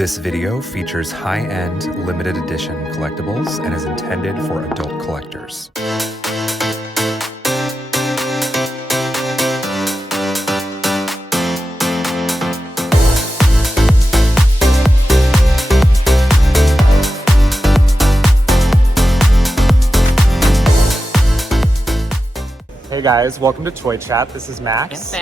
This video features high-end limited edition collectibles and is intended for adult collectors. Hey guys, welcome to Toy Chat. This is Max.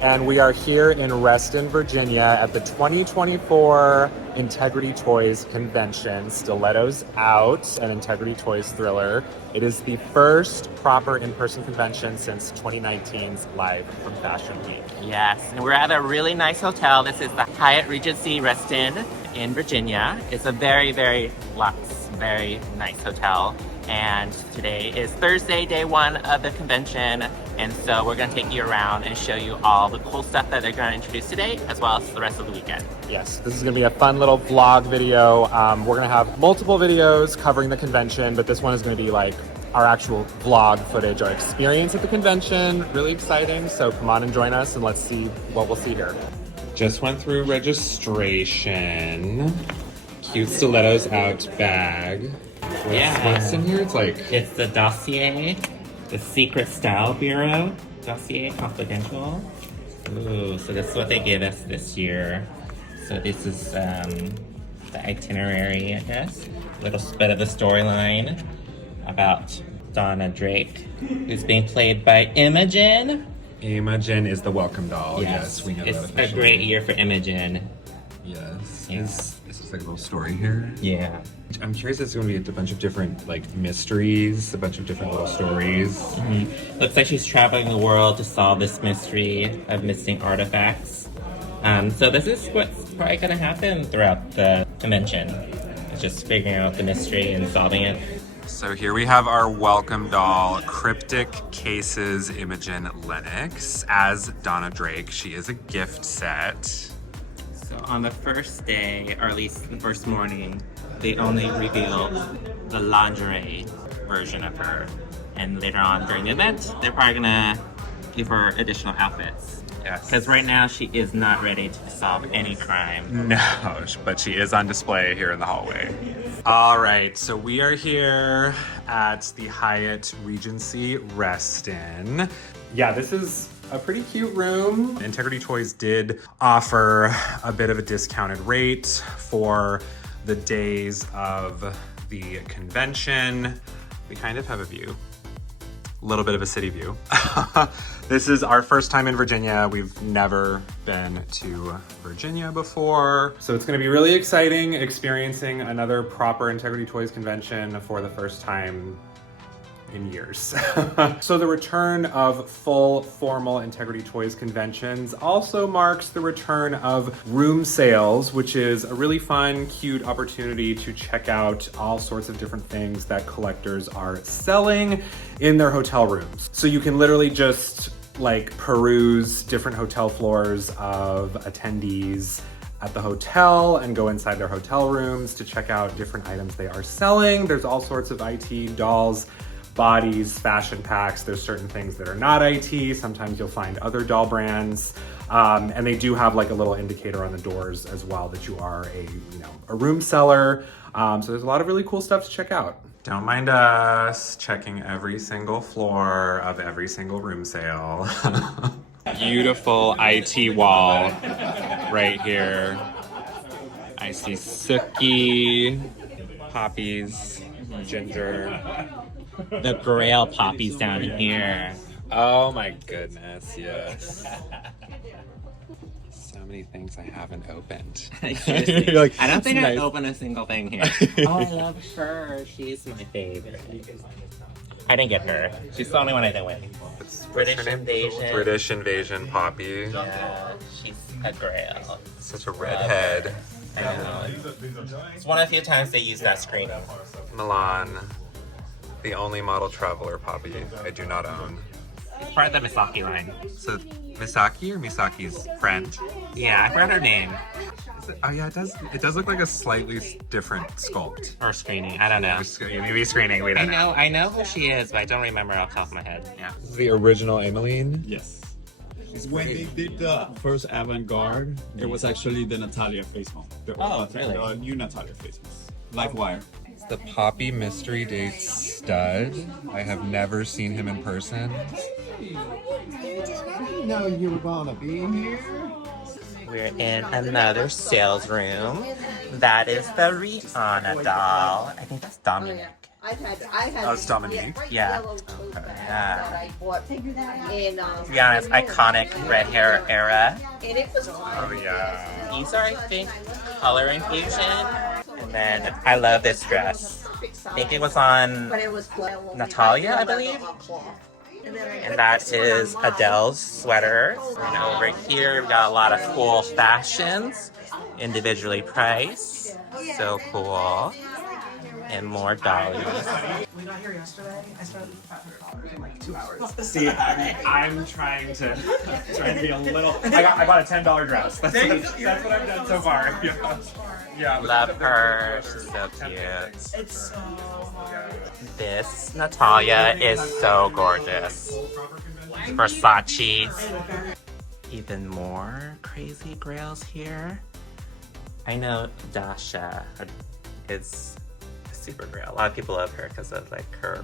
And we are here in Reston, Virginia at the 2024 Integrity Toys Convention, Stilettos Out, an Integrity Toys thriller. It is the first proper in-person convention since 2019's Live from Fashion Week. Yes, and we're at a really nice hotel. This is the Hyatt Regency Reston in Virginia. It's a very, very luxe, very nice hotel. And today is Thursday, day one of the convention. And so we're gonna take you around and show you all the cool stuff that they're gonna introduce today, as well as the rest of the weekend. Yes, this is gonna be a fun little vlog video. We're gonna have multiple videos covering the convention, but this one is gonna be like our actual vlog footage, our experience at the convention. Really exciting, so come on and join us and let's see what we'll see here. Just went through registration. Cute Stilettos Out bag. What's in here? It's the dossier, the Secret Style Bureau dossier, confidential. Ooh, so this is what they gave us this year. So this is the itinerary, I guess. A little bit of the storyline about Donna Drake, who's being played by Imogen. Imogen is the welcome doll. Yes, we know it's that. It's a great year for Imogen. Yes. Yeah. This is like a little story here. Yeah. I'm curious, there's going to be a bunch of different like mysteries, a bunch of different little stories. Mm-hmm. Looks like she's traveling the world to solve this mystery of missing artifacts. So this is what's probably going to happen throughout the convention. It's just figuring out the mystery and solving it. So here we have our welcome doll, Cryptic Cases Imogen Lennox as Donna Drake. She is a gift set. So on the first day, or at least the first morning, they only revealed the lingerie version of her. And later on during the event, they're probably gonna give her additional outfits. Yes. Because right now she is not ready to solve any crime. No, but she is on display here in the hallway. All right, so we are here at the Hyatt Regency Reston. Yeah, this is a pretty cute room. Integrity Toys did offer a bit of a discounted rate for the days of the convention. We kind of have a view, a little bit of a city view. This is our first time in Virginia. We've never been to Virginia before. So it's gonna be really exciting experiencing another proper Integrity Toys convention for the first time in years. So the return of full formal Integrity Toys conventions also marks the return of room sales, which is a really fun, cute opportunity to check out all sorts of different things that collectors are selling in their hotel rooms. So you can literally just like peruse different hotel floors of attendees at the hotel and go inside their hotel rooms to check out different items they are selling. There's all sorts of IT dolls, bodies, fashion packs. There's certain things that are not IT. Sometimes you'll find other doll brands. And they do have like a little indicator on the doors as well that you are a room seller. So there's a lot of really cool stuff to check out. Don't mind us checking every single floor of every single room sale. Beautiful IT wall right here. I see Sookie, poppies, ginger. The Grail poppies down here. Oh my goodness, yes. So many things I haven't opened. Seriously, like, I don't think nice. I opened a single thing here. Oh, I love her. She's my favorite. I didn't get her. She's the only one I didn't win. British Invasion. British Invasion Poppy. Yeah, she's a Grail. Such a redhead. I know. It's one of the few times they use that screen. Milan. The only model traveler Poppy I do not own. It's part of the Misaki line. So Misaki or Misaki's friend? Yeah, I forgot her name. Oh yeah, it does look like a slightly different sculpt. Or screening, I don't know. Maybe screening, we don't know. I know who she is, but I don't remember off the top of my head. Yeah. This is the original Emmeline? Yes. When they did the first avant-garde, it was actually the Natalia face mask. The new Natalia face mask. Live wire. It's the Poppy Mystery Date stud. I have never seen him in person. I didn't know you were gonna be here. We're in another sales room. That is the Rihanna doll. I think that's Dominic. Oh, it's Dominique. Yeah. That I bought in Rihanna's iconic red hair era. and it was Oh yeah. These are, I think, color infusion. And then I love this dress. I think it was on but it was Natalia, I believe. And that is Adele's sweater. And over here, we've got a lot of cool fashions, individually priced. So cool. And more dollies. We got here yesterday. I spent $500 in like 2 hours. See, I'm trying to be a little. I bought a $10 dress. That's what I've done so far. Yeah. Love her. She's so cute. It's so hard. This Natalia is so gorgeous. Versace. Even more crazy grails here. I know Dasha is a super grail. A lot of people love her because of like her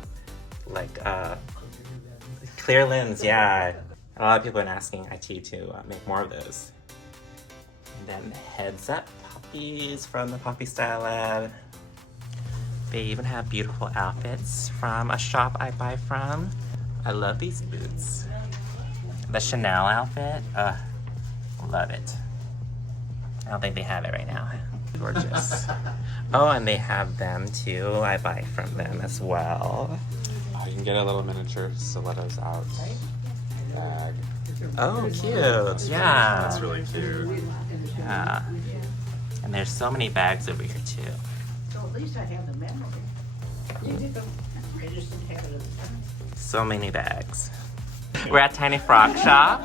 clear limbs. Yeah, a lot of people have been asking IT to make more of those. And then heads up poppies from the Poppy Style Lab. They even have beautiful outfits from a shop I buy from. I love these boots. The Chanel outfit, love it. I don't think they have it right now. Gorgeous. Oh, and they have them too. I buy from them as well. Oh, you can get a little miniature Stilettos Out bag. Oh, cute. Yeah. That's really cute. Yeah. And there's so many bags over here too. So at least I have the memory. You did. I just didn't have it at the time. So many bags. We're at Tiny Frock Shop.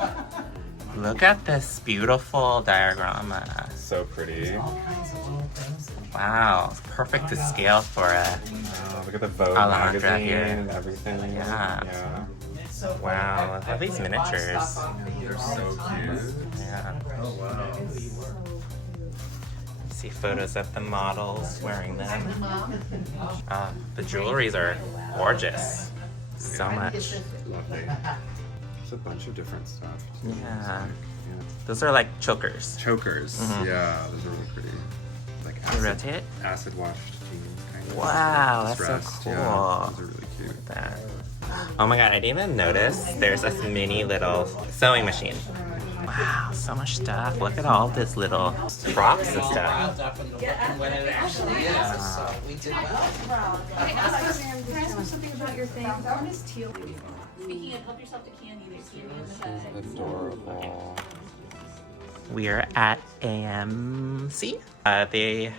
Look at this beautiful diorama. So pretty. All kinds of little things. Wow, it's perfect to scale for a Oh, look at the Vogue Alejandra magazine here. and everything. Yeah. It's so fun. Wow, I love these miniatures. They're so cute. Yeah. Oh wow. See photos of the models wearing them. The jewelries are gorgeous. So much. Lovely. There's a bunch of different stuff. Yeah. Those are like chokers. Chokers. Mhm. Yeah, those are really pretty. Like Can you rotate it? acid washed jeans kind of. Wow, that's so Distressed. cool. Yeah, those are really cute. That. Oh my god, I didn't even notice there's a mini little sewing machine. Wow, so much stuff. Look at all this little frocks and stuff. When it actually is, so we did well. Can I ask something about your thing? That one is teal. Speaking of help yourself to candy, there's candy in the bag. Adorable. We're at AMC. They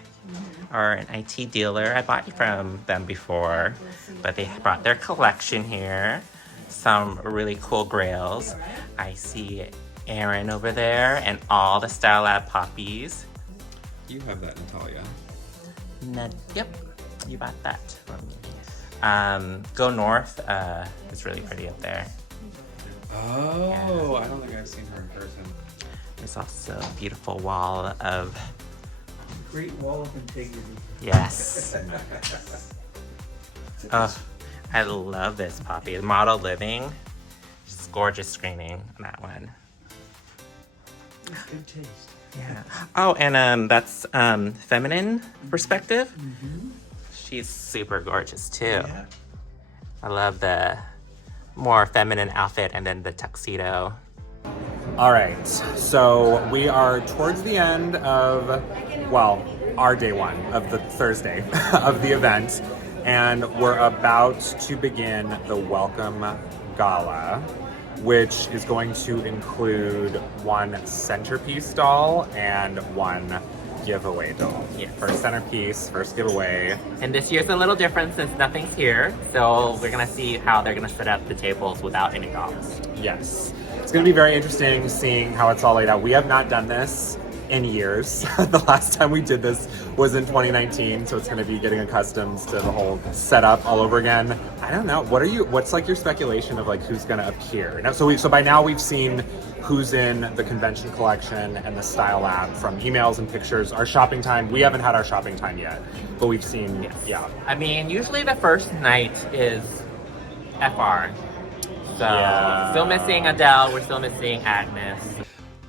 are an IT dealer. I bought from them before, but they brought their collection here. Some really cool grails. I see Aaron over there and all the Style Lab poppies. You have that, Natalia. Yep, you bought that for me. Go North is really pretty up there. Oh, I don't think I've seen her in person. There's also a beautiful wall of, Great wall of integrity. yes. Oh, I love this poppy. Model Living, just gorgeous screening on that one. Good taste. Yeah. Oh, and that's feminine perspective. She's super gorgeous too. Yeah. I love the more feminine outfit and then the tuxedo. All right, so we are towards the end of, well, our day one of the Thursday of the event, and we're about to begin the welcome gala, which is going to include one centerpiece doll and one giveaway doll. Yes. First centerpiece, first giveaway. And this year's a little different since nothing's here, so we're gonna see how they're gonna set up the tables without any dolls. Yes. It's going to be very interesting seeing how it's all laid out. We have not done this in years. The last time we did this was in 2019, so it's going to be getting accustomed to the whole setup all over again. I don't know. What's like your speculation of like who's going to appear? Now, so by now we've seen who's in the convention collection and the Style Lab from emails and pictures. Our shopping time, we haven't had our shopping time yet, but we've seen, yeah. I mean, usually the first night is FR. So, still missing Adele, we're still missing Agnes.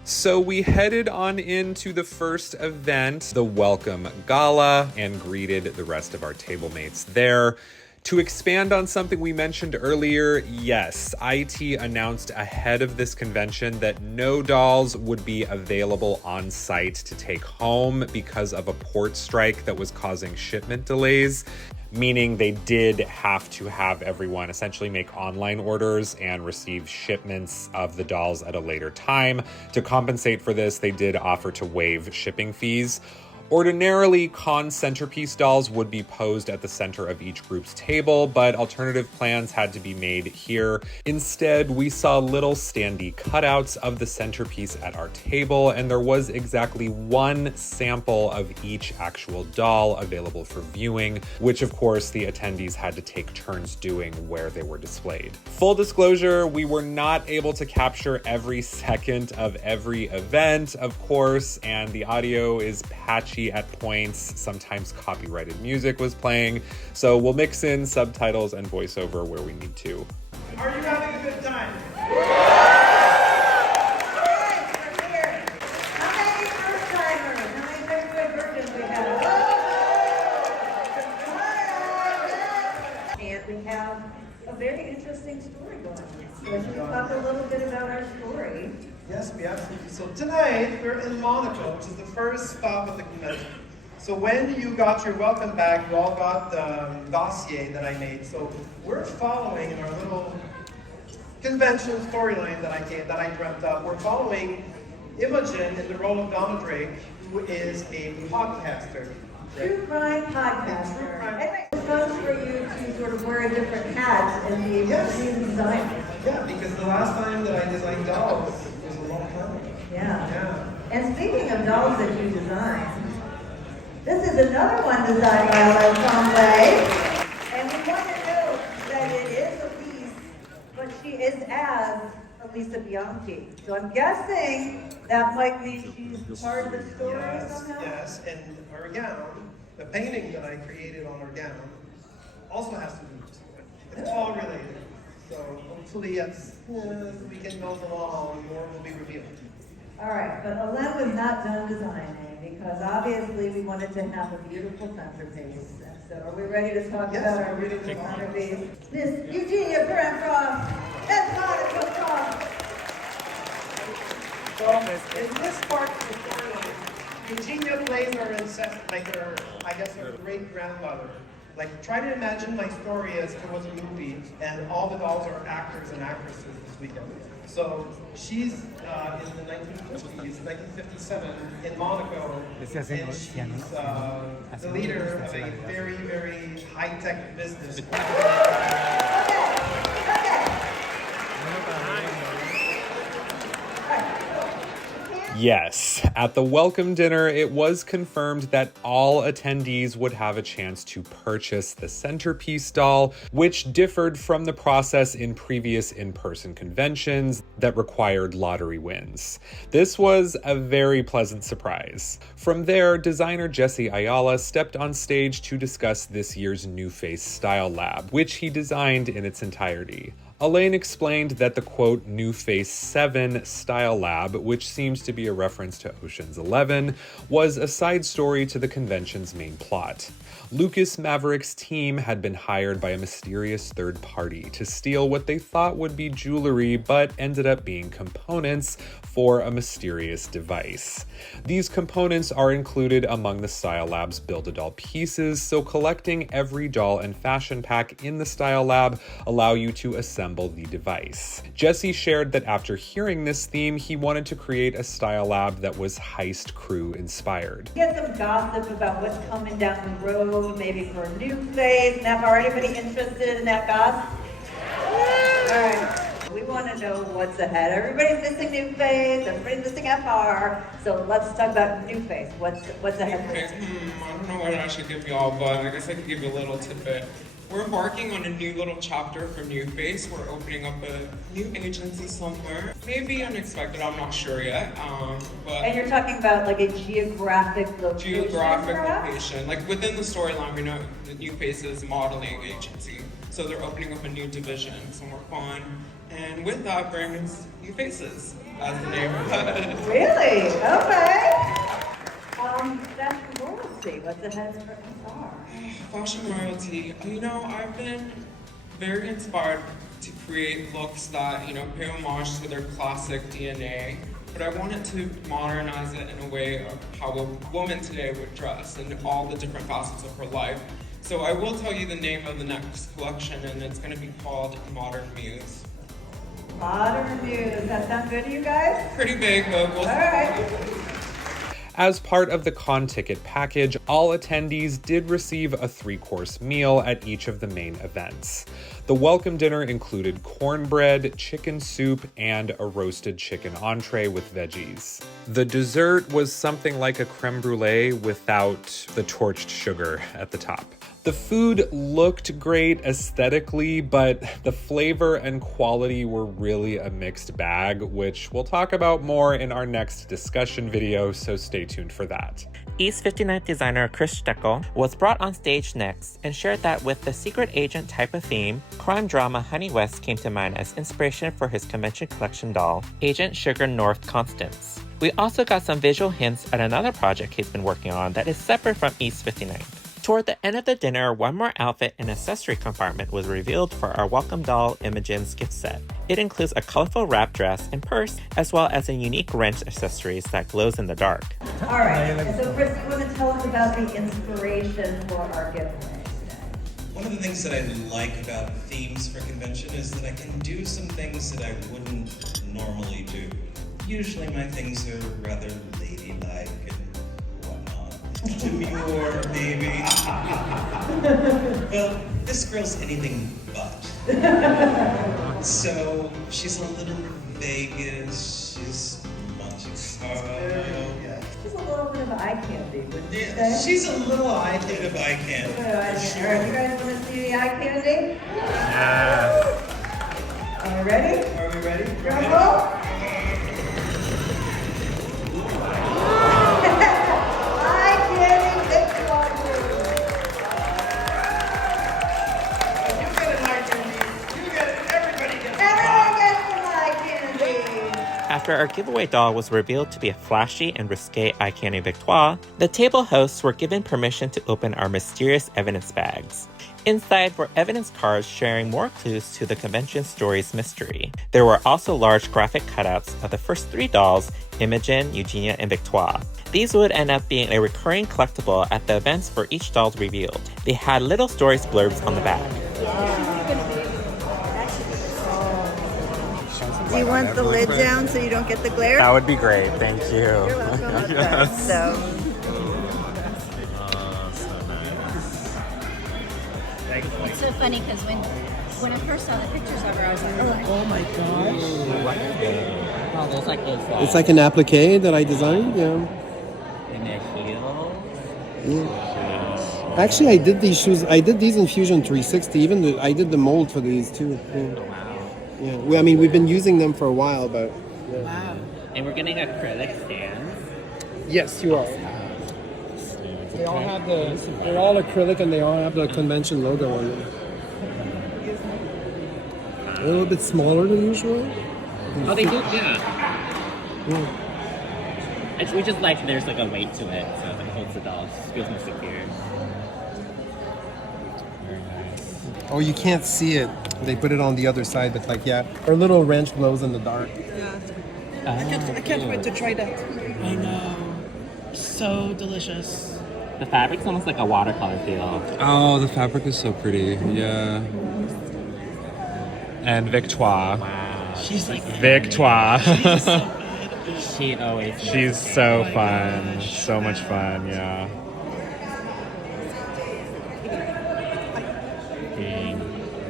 So we headed on into the first event, the Welcome Gala, and greeted the rest of our table mates there. To expand on something we mentioned earlier, yes, IT announced ahead of this convention that no dolls would be available on site to take home because of a port strike that was causing shipment delays, meaning they did have to have everyone essentially make online orders and receive shipments of the dolls at a later time. To compensate for this, they did offer to waive shipping fees. Ordinarily, con centerpiece dolls would be posed at the center of each group's table, but alternative plans had to be made here. Instead, we saw little standee cutouts of the centerpiece at our table, and there was exactly one sample of each actual doll available for viewing, which of course the attendees had to take turns doing where they were displayed. Full disclosure, we were not able to capture every second of every event, of course, and the audio is patchy at points. Sometimes copyrighted music was playing, so we'll mix in subtitles and voiceover where we need to. Are you having a good time? We have a very interesting story going on. So should we talk a little bit about our story? Yes, we absolutely. So tonight we're in Monaco, which is the first stop of the convention. So when you got your welcome bag, you all got the dossier that I made. So we're following in our little convention storyline that I dreamt up. We're following Imogen in the role of Donna Drake, who is a podcaster. True crime podcaster. Anyway, it's fun for you to sort of wear a different hat and be able to be the designer. Yeah, because the last time that I designed dolls was a long time ago. Yeah. And speaking of dolls that you designed, this is another one designed by Alexandre. And we want to know that it is a piece, but she is as Elisa Bianchi. So I'm guessing that might mean she's part of the story somehow? Yes, and her gown, the painting that I created on her gown, also has to do with the story. It's all related. So hopefully as the weekend goes along, more will be revealed. All right, but Alain was not done designing because obviously we wanted to have a beautiful centerpiece. So are we ready to talk about our beautiful centerpiece? Miss Eugenia Grandcroft and Monica Croft. So in this part of the storyline, Eugenia plays her ancestor, like her, I guess her great-grandmother. Like, try to imagine my story as if it was a movie, and all the dolls are actors and actresses this weekend. So she's in the 1950s, 1957, in Monaco, and she's the leader of a very, very high-tech business. Yes, at the welcome dinner, it was confirmed that all attendees would have a chance to purchase the centerpiece doll, which differed from the process in previous in-person conventions that required lottery wins. This was a very pleasant surprise. From there, designer Jesse Ayala stepped on stage to discuss this year's NU.Face Style Lab, which he designed in its entirety. Elaine explained that the quote NU.Face 7 Style Lab, which seems to be a reference to Ocean's 11, was a side story to the convention's main plot. Lucas Maverick's team had been hired by a mysterious third party to steal what they thought would be jewelry, but ended up being components for a mysterious device. These components are included among the Style Lab's Build-A-Doll pieces, so collecting every doll and fashion pack in the Style Lab allow you to assemble the device. Jesse shared that after hearing this theme, he wanted to create a Style Lab that was heist crew inspired. Get some gossip about what's coming down the road, maybe for a new phase. Now, are anybody interested in that gossip? All right. We want to know what's ahead. Everybody's missing NU.Face, everybody's missing FR. So let's talk about NU.Face. What's ahead for I don't know what I should give y'all, but I guess I could give you a little tidbit. We're embarking on a new little chapter for NU.Face. We're opening up a new agency somewhere. Maybe unexpected, I'm not sure yet. And you're talking about like a geographic location? Geographic location. Like within the storyline, we know that NU.Face is a modeling agency. So they're opening up a new division, some more fun. And with that brings new faces, as the name of it. Really? Okay. Fashion royalty, what's ahead for bazaar? Fashion royalty. You know, I've been very inspired to create looks that, you know, pay homage to their classic DNA. But I wanted to modernize it in a way of how a woman today would dress and all the different facets of her life. So I will tell you the name of the next collection, and it's going to be called Modern Muse. Modern Muse. That sound good to you guys? Pretty big, but we'll all right. As part of the con ticket package, all attendees did receive a 3-course meal at each of the main events. The welcome dinner included cornbread, chicken soup, and a roasted chicken entree with veggies. The dessert was something like a creme brulee without the torched sugar at the top. The food looked great aesthetically, but the flavor and quality were really a mixed bag, which we'll talk about more in our next discussion video, so stay tuned for that. East 59th designer Chris Steckel was brought on stage next and shared that with the secret agent type of theme, crime drama Honey West came to mind as inspiration for his convention collection doll, Agent Sugar North Constance. We also got some visual hints at another project he's been working on that is separate from East 59th. Toward the end of the dinner, one more outfit and accessory compartment was revealed for our welcome doll Imogen's gift set. It includes a colorful wrap dress and purse, as well as a unique wrench accessories that glows in the dark. All right, so Chris, you want to tell us about the inspiration for our giveaway today? One of the things that I like about themes for convention is that I can do some things that I wouldn't normally do. Usually my things are rather ladylike and whatnot. Demure, maybe. Well, this girl's anything but. So she's a little Vegas, she's Monte Carlo. She's a little bit of eye candy, wouldn't you Yeah, say? she's a little eye candy of eye candy. All right, you guys want to see the eye candy? Yeah. Are we ready? Are we ready? Drum roll. Eye candy victory. You get an eye candy. You get it. Everybody gets it. Everyone gets some eye candy. After our giveaway doll was revealed to be a flashy and risque eye candy victoire, the table hosts were given permission to open our mysterious evidence bags. Inside were evidence cards sharing more clues to the convention story's mystery. There were also large graphic cutouts of the first 3 dolls, Imogen, Eugenia, and Victoire. These would end up being a recurring collectible at the events for each doll revealed. They had little stories blurbs on the back. Do you want the lid down so you don't get the glare? That would be great, thank you. You're welcome. Yes. So. It's so funny because when I first saw the pictures of her, I was like, oh my Oh, there's like those. It's like an applique that I designed, yeah. In their heels. Yeah. Actually, I did these shoes. I did these in Fusion 360. Even I did the mold for these too. Yeah. Wow. Yeah. I mean, we've been using them for a while, but. Yeah. Wow. And we're getting acrylic stands. Yes, you are. They all have they're all acrylic and they all have the convention logo on them. A little bit smaller than usual. Oh, they do, yeah. We just like there's like a weight to it, so it holds the doll. It feels more secure. Very nice. Oh, you can't see it. They put it on the other side, but like, yeah. Her little wrench glows in the dark. Yeah. I can't wait to try that. I know. So delicious. The fabric's almost like a watercolor feel. Oh, the fabric is so pretty. Yeah. And Victoire. Wow. She's like Victoire. She's so good. She always. She's so fun. So much fun, yeah.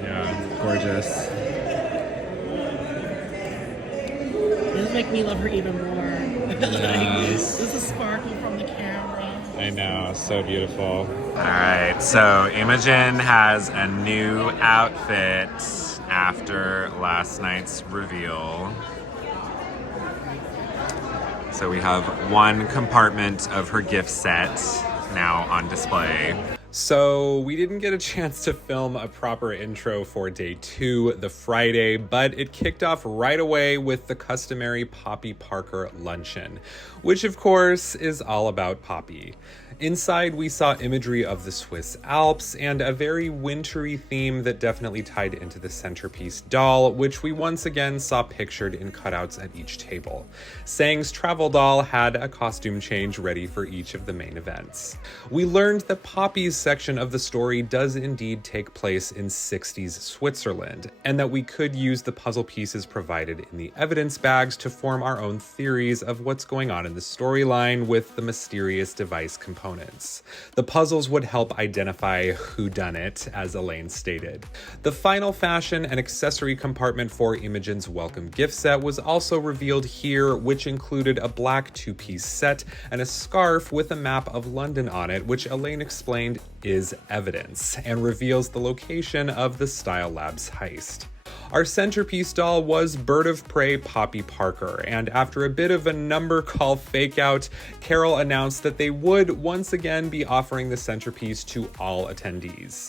Yeah, gorgeous. me love her even more. Yes. This is sparkle from the camera. I know, so beautiful. All right, so Imogen has a new outfit after last night's reveal. So we have one compartment of her gift set now on display. So we didn't get a chance to film a proper intro for day 2, the Friday, but it kicked off right away with the customary Poppy Parker luncheon, which of course is all about Poppy. Inside, we saw imagery of the Swiss Alps and a very wintry theme that definitely tied into the centerpiece doll, which we once again saw pictured in cutouts at each table. Sang's travel doll had a costume change ready for each of the main events. We learned that Poppy's section of the story does indeed take place in 60s Switzerland, and that we could use the puzzle pieces provided in the evidence bags to form our own theories of what's going on in the storyline with the mysterious device components. The puzzles would help identify whodunit, as Elaine stated. The final fashion and accessory compartment for Imogen's welcome gift set was also revealed here, which included a black 2-piece set and a scarf with a map of London on it, which Elaine explained is evidence and reveals the location of the Style Lab's heist. Our centerpiece doll was Bird of Prey Poppy Parker, and after a bit of a number call fake out, Carol announced that they would once again be offering the centerpiece to all attendees.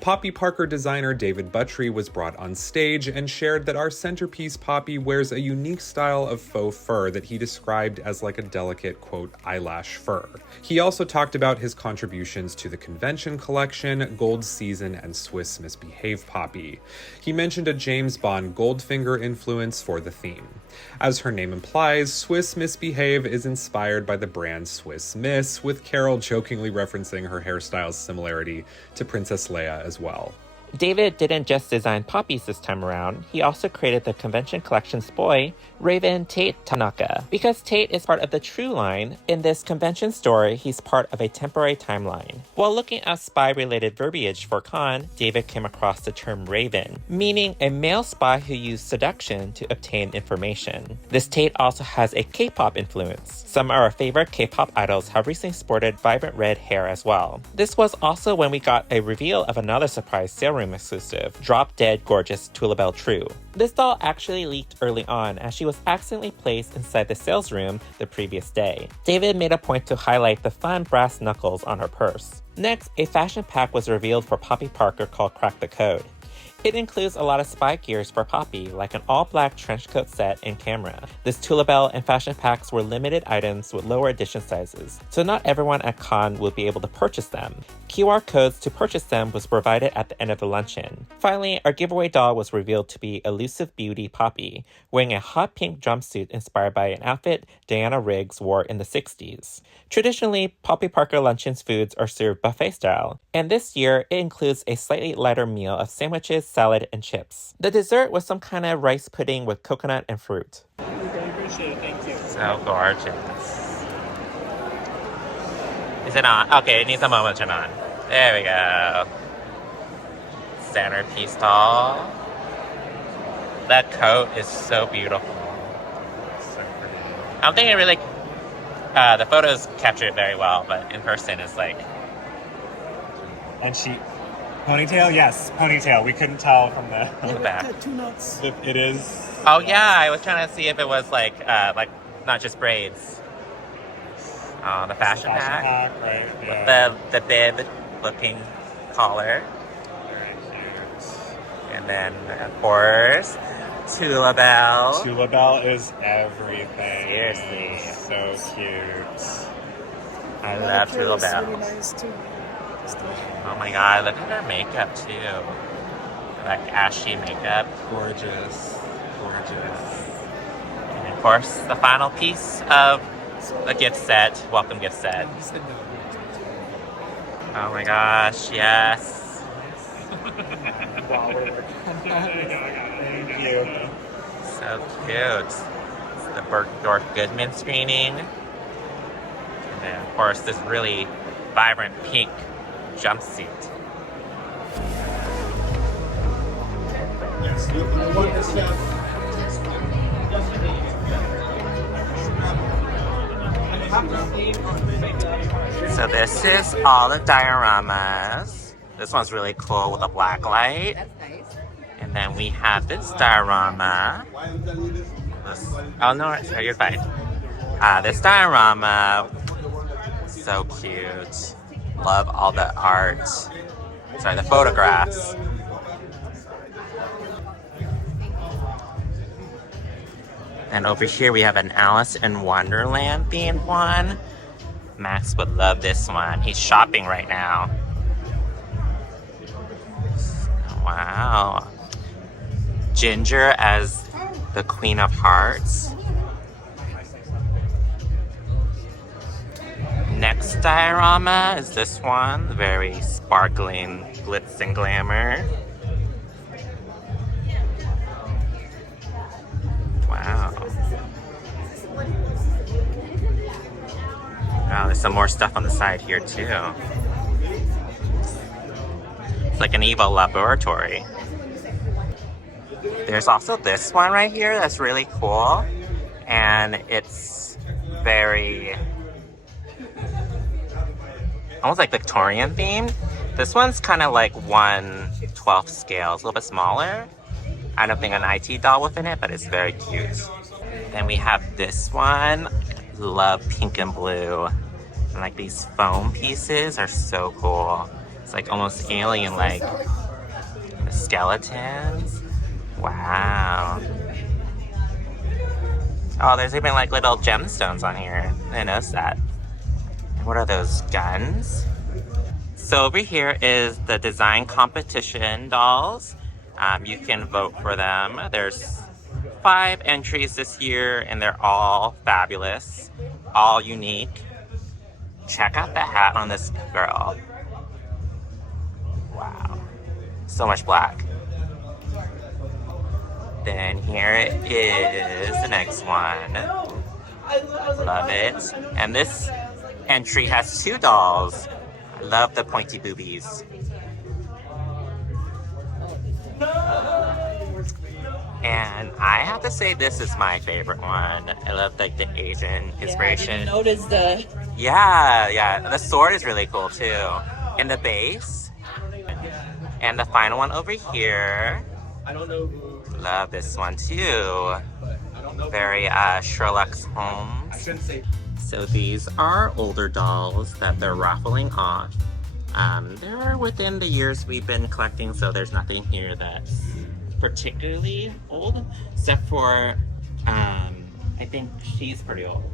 Poppy Parker designer David Buttry was brought on stage and shared that our centerpiece Poppy wears a unique style of faux fur that he described as like a delicate, quote, eyelash fur. He also talked about his contributions to the convention collection, Gold Season, and Swiss Misbehave Poppy. He mentioned a James Bond Goldfinger influence for the theme. As her name implies, Swiss Misbehave is inspired by the brand Swiss Miss, with Carol jokingly referencing her hairstyle's similarity to Princess Leia as well. David didn't just design poppies this time around, he also created the convention collection's boy, Raven Tate Tanaka. Because Tate is part of the True line, in this convention story, he's part of a temporary timeline. While looking at spy-related verbiage for con, David came across the term Raven, meaning a male spy who used seduction to obtain information. This Tate also has a K-pop influence. Some of our favorite K-pop idols have recently sported vibrant red hair as well. This was also when we got a reveal of another surprise sale room exclusive, Drop Dead Gorgeous Tula Belle True. This doll actually leaked early on as she was accidentally placed inside the sales room the previous day. David made a point to highlight the fun brass knuckles on her purse. Next, a fashion pack was revealed for Poppy Parker called Crack the Code. It includes a lot of spy gears for Poppy, like an all-black trench coat set and camera. This Tula Belle and fashion packs were limited items with lower edition sizes, so not everyone at con will be able to purchase them. QR codes to purchase them was provided at the end of the luncheon. Finally, our giveaway doll was revealed to be Elusive Beauty Poppy, wearing a hot pink jumpsuit inspired by an outfit Diana Riggs wore in the 60s. Traditionally, Poppy Parker luncheon's foods are served buffet style, and this year it includes a slightly lighter meal of sandwiches, salad, and chips. The dessert was some kind of rice pudding with coconut and fruit. Okay, appreciate it. Thank you. So gorgeous. Is it on? Okay, it needs a moment to turn on. There we go. Centerpiece doll. That coat is so beautiful. So pretty. I'm thinking really, the photos capture it very well, but in person it's like. And she, ponytail? Yes, ponytail. We couldn't tell from the back. Two notes. It is. Oh yeah, I was trying to see if it was like not just braids. Oh, the fashion pack. Right, yeah. The bib looking collar. Very cute. And then, of course, Tula Belle. Tula Belle is everything. Seriously. So cute. I love Tula Belle. Really nice too. Oh my god, look at her makeup too. Like ashy makeup. Gorgeous. Gorgeous. And of course, the final piece of the gift set, welcome gift set. Oh my gosh, yes. Thank you. So cute. It's the Bergdorf Goodman screening. And then, of course, this really vibrant pink jumpsuit. So this is all the dioramas. This one's really cool with a black light. That's nice. And then we have this diorama. Oh no, you're fine. This diorama, so cute. Love all the art. Sorry, the photographs. And over here we have an Alice in Wonderland themed one. Max would love this one. He's shopping right now. Wow. Ginger as the Queen of Hearts. Next diorama is this one. Very sparkling glitz and glamour. Wow. Wow, there's some more stuff on the side here too. It's like an evil laboratory. There's also this one right here that's really cool. And it's very almost like Victorian themed. This one's kind of like 1/12 scale. It's a little bit smaller. I don't think an IT doll within it, but it's very cute. Then we have this one. Love pink and blue. And like these foam pieces are so cool. It's like almost alien-like. The skeletons. Wow. Oh, there's even like little gemstones on here. I didn't notice that. What are those, guns? So over here is the design competition dolls. You can vote for them. There's 5 entries this year and they're all fabulous, all unique. Check out the hat on this girl. Wow, so much black. Then here is the next one. Love it. And this entry has 2 dolls. I love the pointy boobies. And I have to say this is my favorite one. I love like the Asian inspiration. Yeah, I didn't notice the... Yeah. The sword is really cool too. And the base. And the final one over here. Love this one too. Very Sherlock Holmes. So these are older dolls that they're raffling off. They're within the years we've been collecting, so there's nothing here that's particularly old, except for, I think she's pretty old.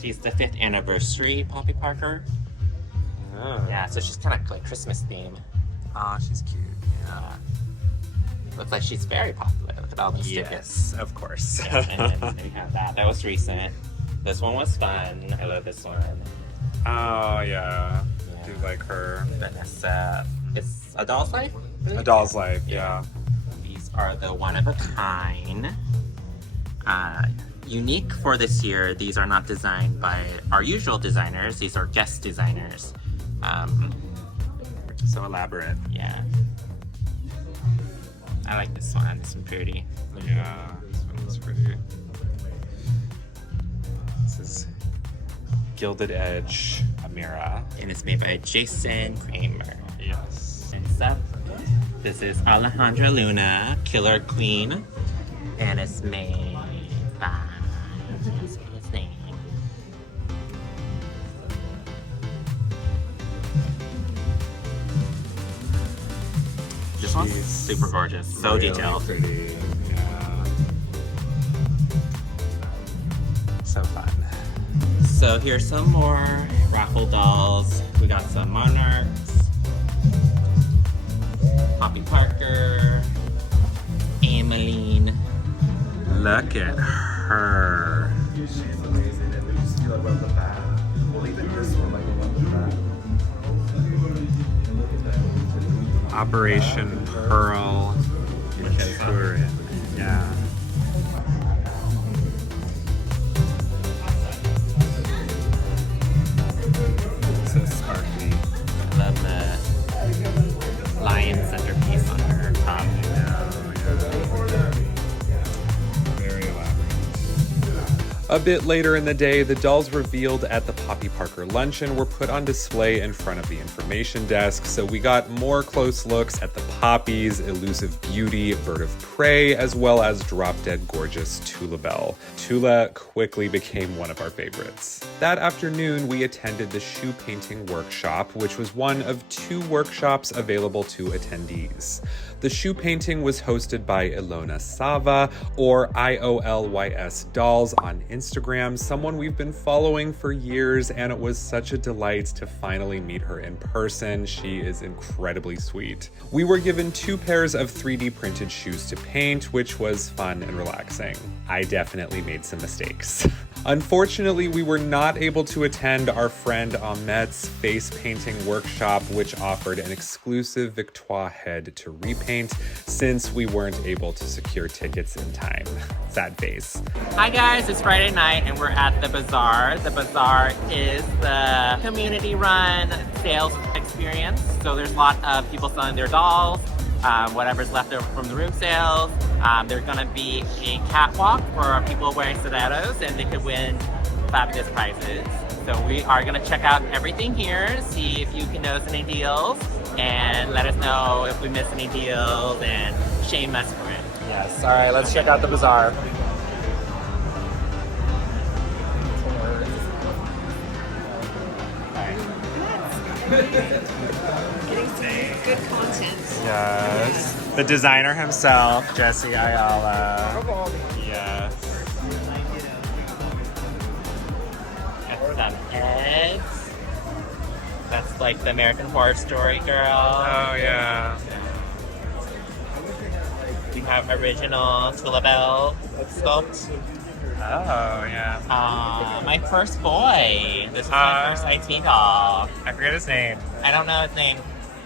She's the 5th anniversary Poppy Parker. Oh. Yeah, so she's kind of like Christmas theme. Oh, she's cute. Yeah. Looks like she's very popular. Look at all those tickets. Yes, of course. Yeah, and then we have that. That was recent. This one was fun. I love this one. Oh, yeah. I do like her. Vanessa. It's A Doll's Life? A Doll's Life, yeah. These are the one of a kind. Unique for this year, these are not designed by our usual designers. These are guest designers. So elaborate. Yeah. I like this one. This one's pretty. Yeah, this one looks pretty. This is Gilded Edge Amira. And it's made by Jason Kramer. Yes. Next up, this is Alejandra Luna, Killer Queen. And it's made by... what's his name? This one's super gorgeous. So Really detailed. pretty. Yeah. So fun. So here's some more raffle dolls. We got some Monarchs, Poppy Parker, Emmeline. Look at her. Operation Pearl in Turin. Yeah. So sparkly. A bit later in the day, the dolls revealed at the Poppy Parker luncheon were put on display in front of the information desk, so we got more close looks at the poppies, elusive beauty, bird of prey, as well as drop-dead gorgeous Tula Belle. Tula quickly became one of our favorites. That afternoon, we attended the shoe painting workshop, which was one of 2 workshops available to attendees. The shoe painting was hosted by Ilona Sava, or IOLYS Dolls on Instagram, someone we've been following for years, and it was such a delight to finally meet her in person. She is incredibly sweet. We were given 2 pairs of 3D printed shoes to paint, which was fun and relaxing. I definitely made some mistakes. Unfortunately, we were not able to attend our friend Ahmet's face painting workshop, which offered an exclusive Victoire head to repaint, since we weren't able to secure tickets in time. Sad face. Hi guys, it's Friday night and we're at the bazaar. The bazaar is the community-run sales experience. So there's a lot of people selling their dolls, whatever's left over from the room sales. There's gonna be a catwalk for people wearing stilettos, and they could win fabulous prizes. So we are gonna check out everything here, see if you can notice any deals, and let us know if we miss any deals and shame us for it. Yes, all right, let's check out the bazaar. Getting some good content. Yes. The designer himself, Jesse Ayala. Yes. Got some heads. That's like the American Horror Story girl. Oh, yeah. We have original Tula Belle sculpt. Oh, yeah. My first boy. This is my first IT doll. I forget his name. I don't know his name.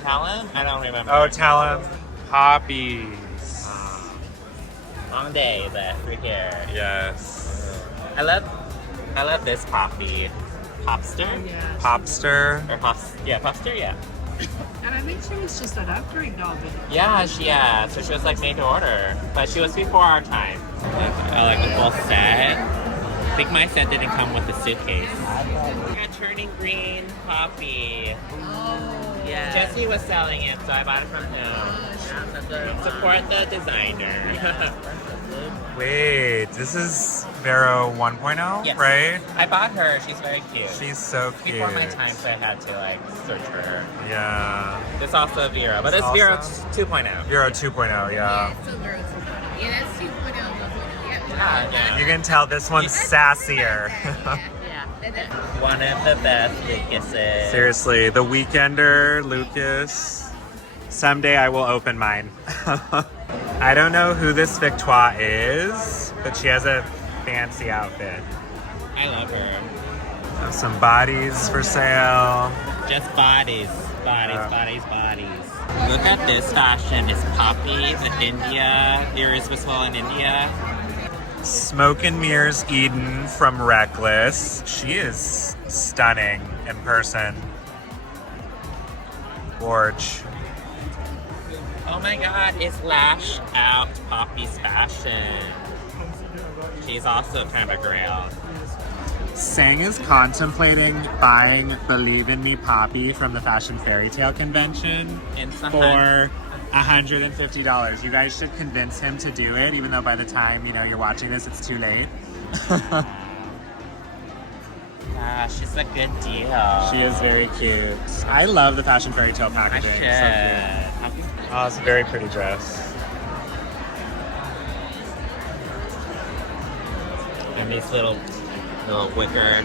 Talon? I don't remember. Oh, Talon. Poppies. Long day, but we're here. Yes. I love this Poppy. Popster? Yeah. Popster. Or Popster, yeah. And I think she was just an upgrade doll, but Yeah, so she was like made to order. But she was before our time. I like the full set. I think my set didn't come with the suitcase. A turning green Poppy. oh yeah. Jesse was selling it, so I bought it from him. Support the designer. Wait, this is Vero 1.0, Yes. right? I bought her. She's very cute. She's so cute. Before my time, so I had to like search for her. Yeah. There's also Vero, but it's Also- Vero 2.0. Vero 2.0, yeah. Still girls. Yeah, that's 2.0. Yeah. You can tell this one's sassier. One of the best Lucases. Seriously, the Weekender, Lucas. Someday I will open mine. I don't know who this Victoire is, but she has a fancy outfit. I love her. Some bodies for sale. Just bodies. Bodies. Look at this fashion. It's Poppy, the India. Irresistible in India. Smoke and Mirrors Eden from Reckless. She is stunning in person. Gorge. Oh my god, it's Lash Out Poppy's fashion. She's also kind of a grail. Sang is contemplating buying Believe in Me Poppy from the Fashion Fairy Tale convention for $150. You guys should convince him to do it, even though by the time you're watching this, it's too late. Yeah, she's a good deal. She is very cute. I love the Fashion Fairy Tale packaging. So cute. Oh, it's a very pretty dress. And these little wicker.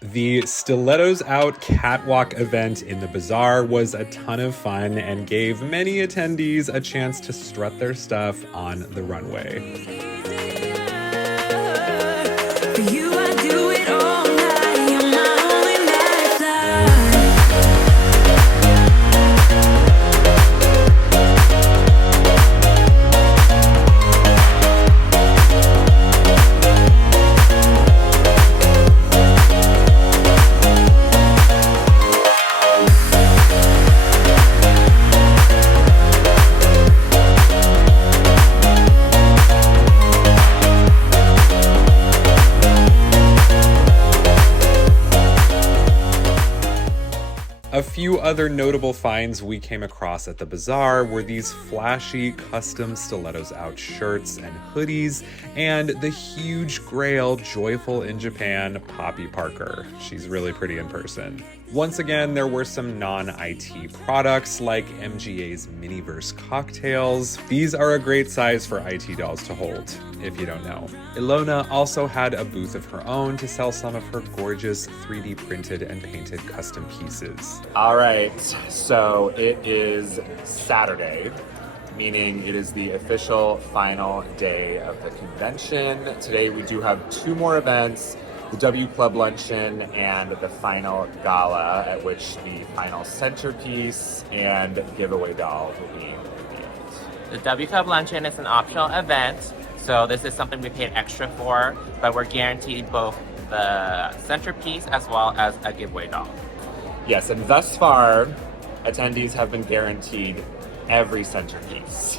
The Stilettos Out catwalk event in the bazaar was a ton of fun and gave many attendees a chance to strut their stuff on the runway. few other notable finds we came across at the bazaar were these flashy custom Stilettos Out shirts and hoodies, and the huge grail Joyful in Japan Poppy Parker. She's really pretty in person. Once again, there were some non-IT products like MGA's Miniverse cocktails. These are a great size for IT dolls to hold, if you don't know. Ilona also had a booth of her own to sell some of her gorgeous 3D printed and painted custom pieces. All right, so it is Saturday, meaning it is the official final day of the convention. Today we do have 2 more events, the W Club Luncheon and the final gala, at which the final centerpiece and giveaway doll will be revealed. The W Club Luncheon is an optional event, so this is something we paid extra for, but we're guaranteed both the centerpiece as well as a giveaway doll. Yes, and thus far, attendees have been guaranteed every centerpiece,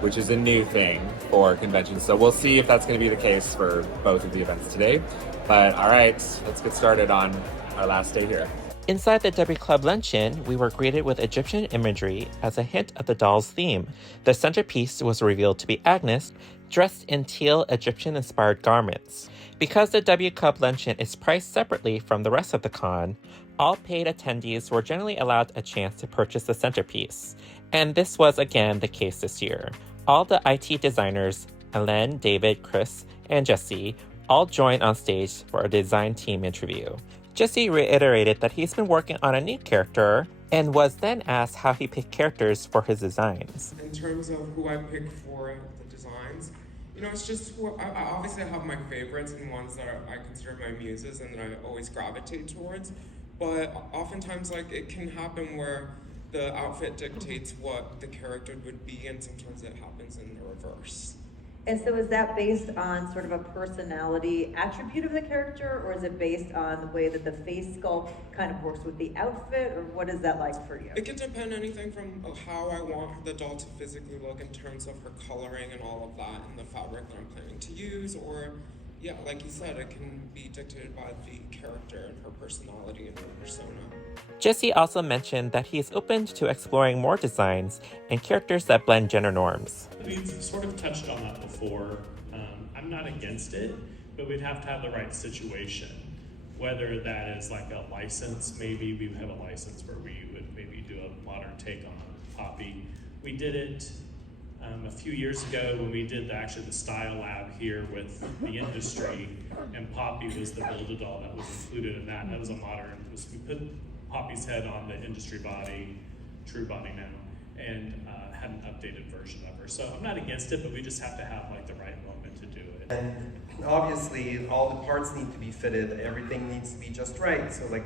which is a new thing for conventions. So we'll see if that's going to be the case for both of the events today. But all right, let's get started on our last day here. Inside the W Club Luncheon, we were greeted with Egyptian imagery as a hint of the doll's theme. The centerpiece was revealed to be Agnes, dressed in teal Egyptian-inspired garments. Because the W Club Luncheon is priced separately from the rest of the con, all paid attendees were generally allowed a chance to purchase the centerpiece. And this was again the case this year. All the IT designers, Ellen, David, Chris, and Jesse, all joined on stage for a design team interview. Jesse reiterated that he's been working on a new character and was then asked how he picked characters for his designs. In terms of who I pick for the designs, you know, it's just who I obviously have my favorites and ones that I consider my muses and that I always gravitate towards. But oftentimes, like, it can happen where the outfit dictates what the character would be, and sometimes it happens in the reverse. And so is that based on sort of a personality attribute of the character, or is it based on the way that the face sculpt kind of works with the outfit, or what is that like for you? It can depend anything from how I want the doll to physically look in terms of her coloring and all of that, and the fabric that I'm planning to use, or yeah, like you said, it can be dictated by the character and her personality and her persona. Jesse also mentioned that he is open to exploring more designs and characters that blend gender norms. We've sort of touched on that before. I'm not against it, but we'd have to have the right situation. Whether that is like a license, maybe we have a license where we would maybe do a modern take on Poppy. We did it a few years ago when we did actually the Style Lab here with the industry, and Poppy was the Build-A-Doll that was included in that. And that was a modern, we put Poppy's head on the industry body, true body now, and had an updated version of her. So I'm not against it, but we just have to have like the right moment to do it. And obviously, all the parts need to be fitted. Everything needs to be just right. So like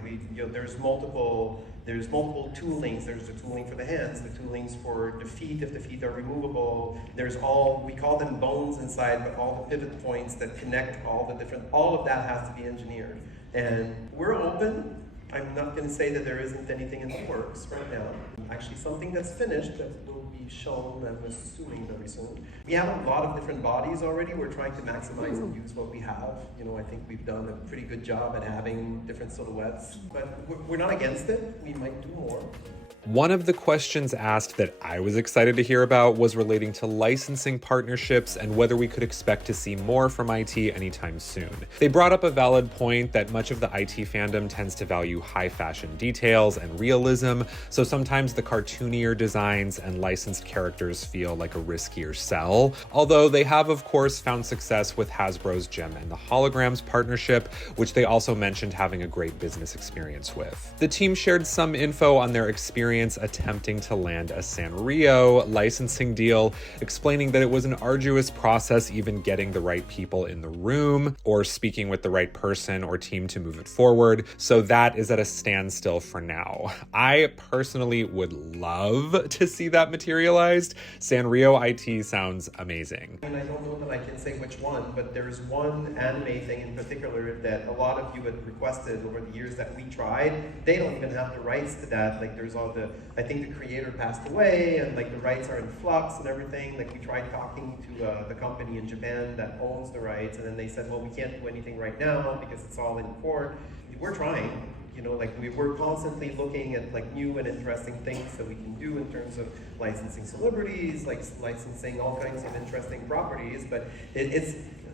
there's multiple toolings. There's the tooling for the hands, the toolings for the feet if the feet are removable. There's we call them bones inside, but all the pivot points that connect all of that has to be engineered. And we're open. I'm not going to say that there isn't anything in the works right now. Actually, something that's finished that will be shown, I'm assuming, very soon. We have a lot of different bodies already. We're trying to maximize and use what we have. You know, I think we've done a pretty good job at having different silhouettes, but we're not against it. We might do more. One of the questions asked that I was excited to hear about was relating to licensing partnerships and whether we could expect to see more from IT anytime soon. They brought up a valid point that much of the IT fandom tends to value high fashion details and realism, so sometimes the cartoonier designs and licensed characters feel like a riskier sell. Although they have, of course, found success with Hasbro's Gem and the Holograms partnership, which they also mentioned having a great business experience with. The team shared some info on their experience attempting to land a Sanrio licensing deal, explaining that it was an arduous process even getting the right people in the room or speaking with the right person or team to move it forward. So that is at a standstill for now. I personally would love to see that materialized. Sanrio IT sounds amazing. I mean, I don't know that I can say which one, but there's one anime thing in particular that a lot of you had requested over the years that we tried. They don't even have the rights to that. Like there's all I think the creator passed away and like the rights are in flux and everything. Like we tried talking to the company in Japan that owns the rights, and then they said, well, we can't do anything right now because it's all in court. We're trying. You know, like we're constantly looking at like new and interesting things that we can do in terms of licensing celebrities, like licensing all kinds of interesting properties. But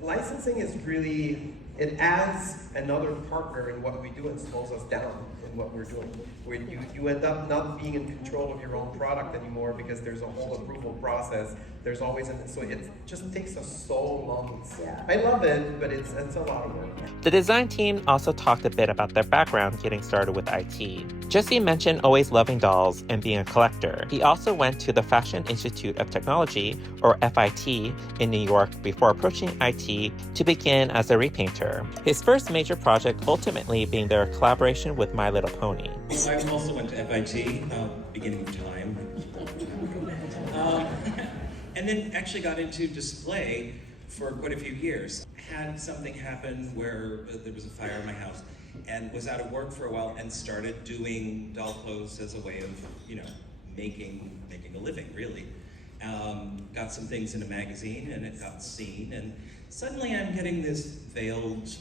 licensing is really, it adds another partner in what we do and slows us down in what we're doing. Where you end up not being in control of your own product anymore because there's a whole approval process. There's always, so it just takes us so long. Yeah. I love it, but it's a lot of work. The design team also talked a bit about their background getting started with IT. Jesse mentioned always loving dolls and being a collector. He also went to the Fashion Institute of Technology, or FIT, in New York before approaching IT to begin as a repainter. His first major project ultimately being their collaboration with My Little Pony. I also went to FIT, beginning of time. And then actually got into display for quite a few years. Had something happen where there was a fire in my house and was out of work for a while and started doing doll clothes as a way of, you know, making a living, really. Got some things in a magazine and it got seen, and suddenly I'm getting this veiled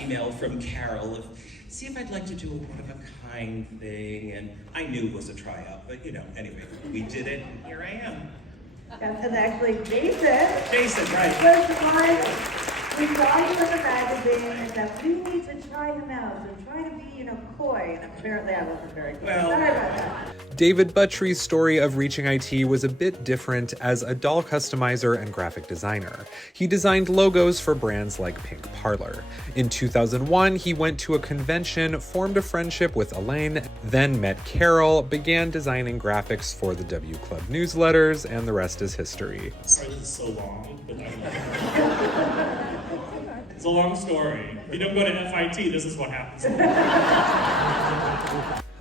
email from Carol of, see if I'd like to do a one-of-a-kind thing, and I knew it was a tryout, but you know, anyway, we did it, and here I am. And actually, Jason, right. was the one we saw him in the magazine and that we need to try him out and try to be, you know, coy, and apparently I wasn't very coy. Well, sorry about that. David Buttry's story of reaching IT was a bit different as a doll customizer and graphic designer. He designed logos for brands like Pink Parlor. In 2001, he went to a convention, formed a friendship with Elaine, then met Carol, began designing graphics for the W Club newsletters, and the rest is history. Sorry this is so long, but it's a long story. If you don't go to FIT, this is what happens.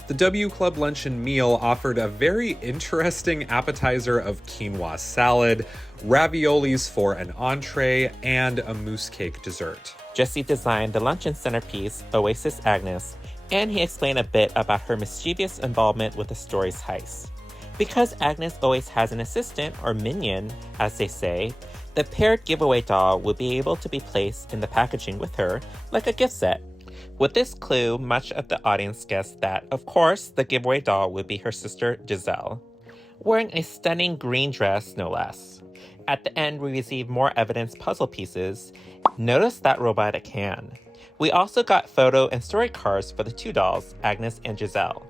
The W Club luncheon meal offered a very interesting appetizer of quinoa salad, raviolis for an entree, and a mousse cake dessert. Jesse designed the luncheon centerpiece, Oasis Agnes, and he explained a bit about her mischievous involvement with the story's heist. Because Agnes always has an assistant, or minion, as they say, the paired giveaway doll will be able to be placed in the packaging with her, like a gift set. With this clue, much of the audience guessed that, of course, the giveaway doll would be her sister, Giselle, wearing a stunning green dress, no less. At the end, we received more evidence puzzle pieces. Notice that robotic hand. We also got photo and story cards for the two dolls, Agnes and Giselle.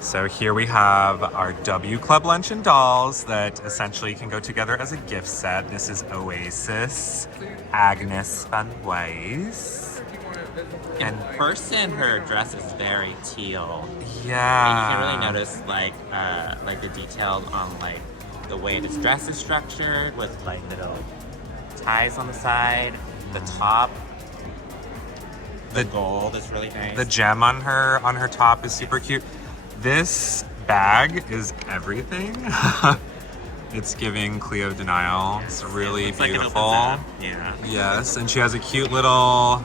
So here we have our W Club luncheon dolls that essentially can go together as a gift set. This is Oasis, Agnes Van Weiss. In person, her dress is very teal. Yeah. And you can really notice like the details on like the way this dress is structured with like little ties on the side, the top. The gold is really nice. The gem on her top is super cute. This bag is everything. It's giving Cleo denial. It's really beautiful. Like yeah. Yes, and she has a cute little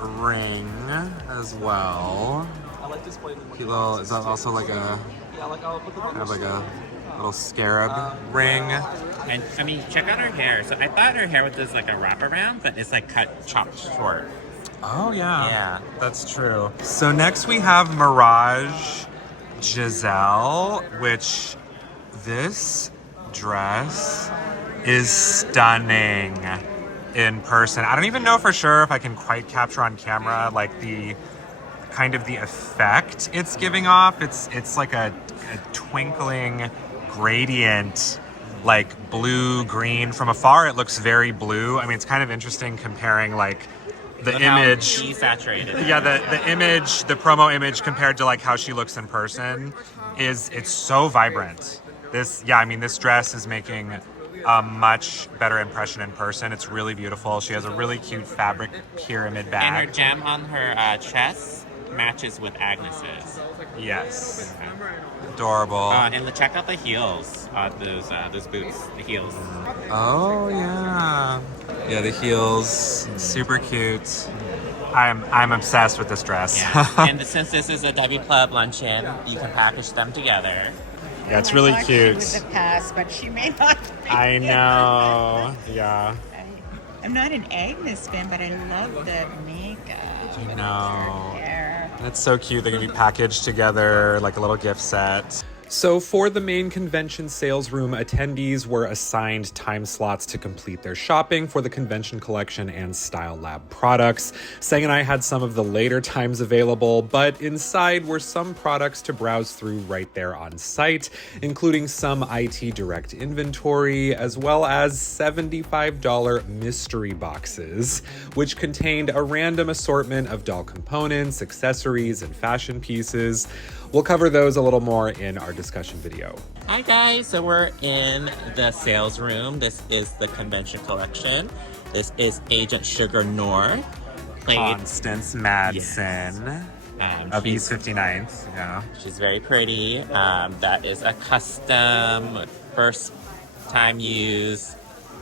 ring as well. Cute little, is that also like a, kind of like a little scarab ring? And I mean, check out her hair. So I thought her hair was like a wraparound, but it's like chopped short. Oh yeah. Yeah. That's true. So next we have Mirage Giselle, which this dress is stunning in person. I don't even know for sure if I can quite capture on camera like the kind of the effect it's giving off. It's like a twinkling gradient, like blue green. From afar it looks very blue. I mean, it's kind of interesting comparing like the image, desaturated. Yeah, the image, the promo image compared to like how she looks in person it's so vibrant. This dress is making a much better impression in person. It's really beautiful. She has a really cute fabric pyramid bag. And her gem on her chest matches with Agnes's. Yes. Adorable. And check out the heels. Those boots. The heels. Oh yeah. Yeah, the heels. Super cute. I'm obsessed with this dress. Yeah. And since this is a W Club luncheon, you can package them together. Yeah, it's really cute. She was a pass, but she may not be. I know. Yeah. I'm not an Agnes fan, but I love the makeup. I know. That's so cute. They're gonna be packaged together like a little gift set. So for the main convention sales room, attendees were assigned time slots to complete their shopping for the convention collection and Style Lab products. Sang and I had some of the later times available, but inside were some products to browse through right there on site, including some IT Direct inventory, as well as $75 mystery boxes, which contained a random assortment of doll components, accessories, and fashion pieces. We'll cover those a little more in our discussion video. Hi guys, so we're in the sales room. This is the convention collection. This is Agent Sugar Noor. Constance Madsen of East 59th. Yeah. She's very pretty. That is a custom, first time use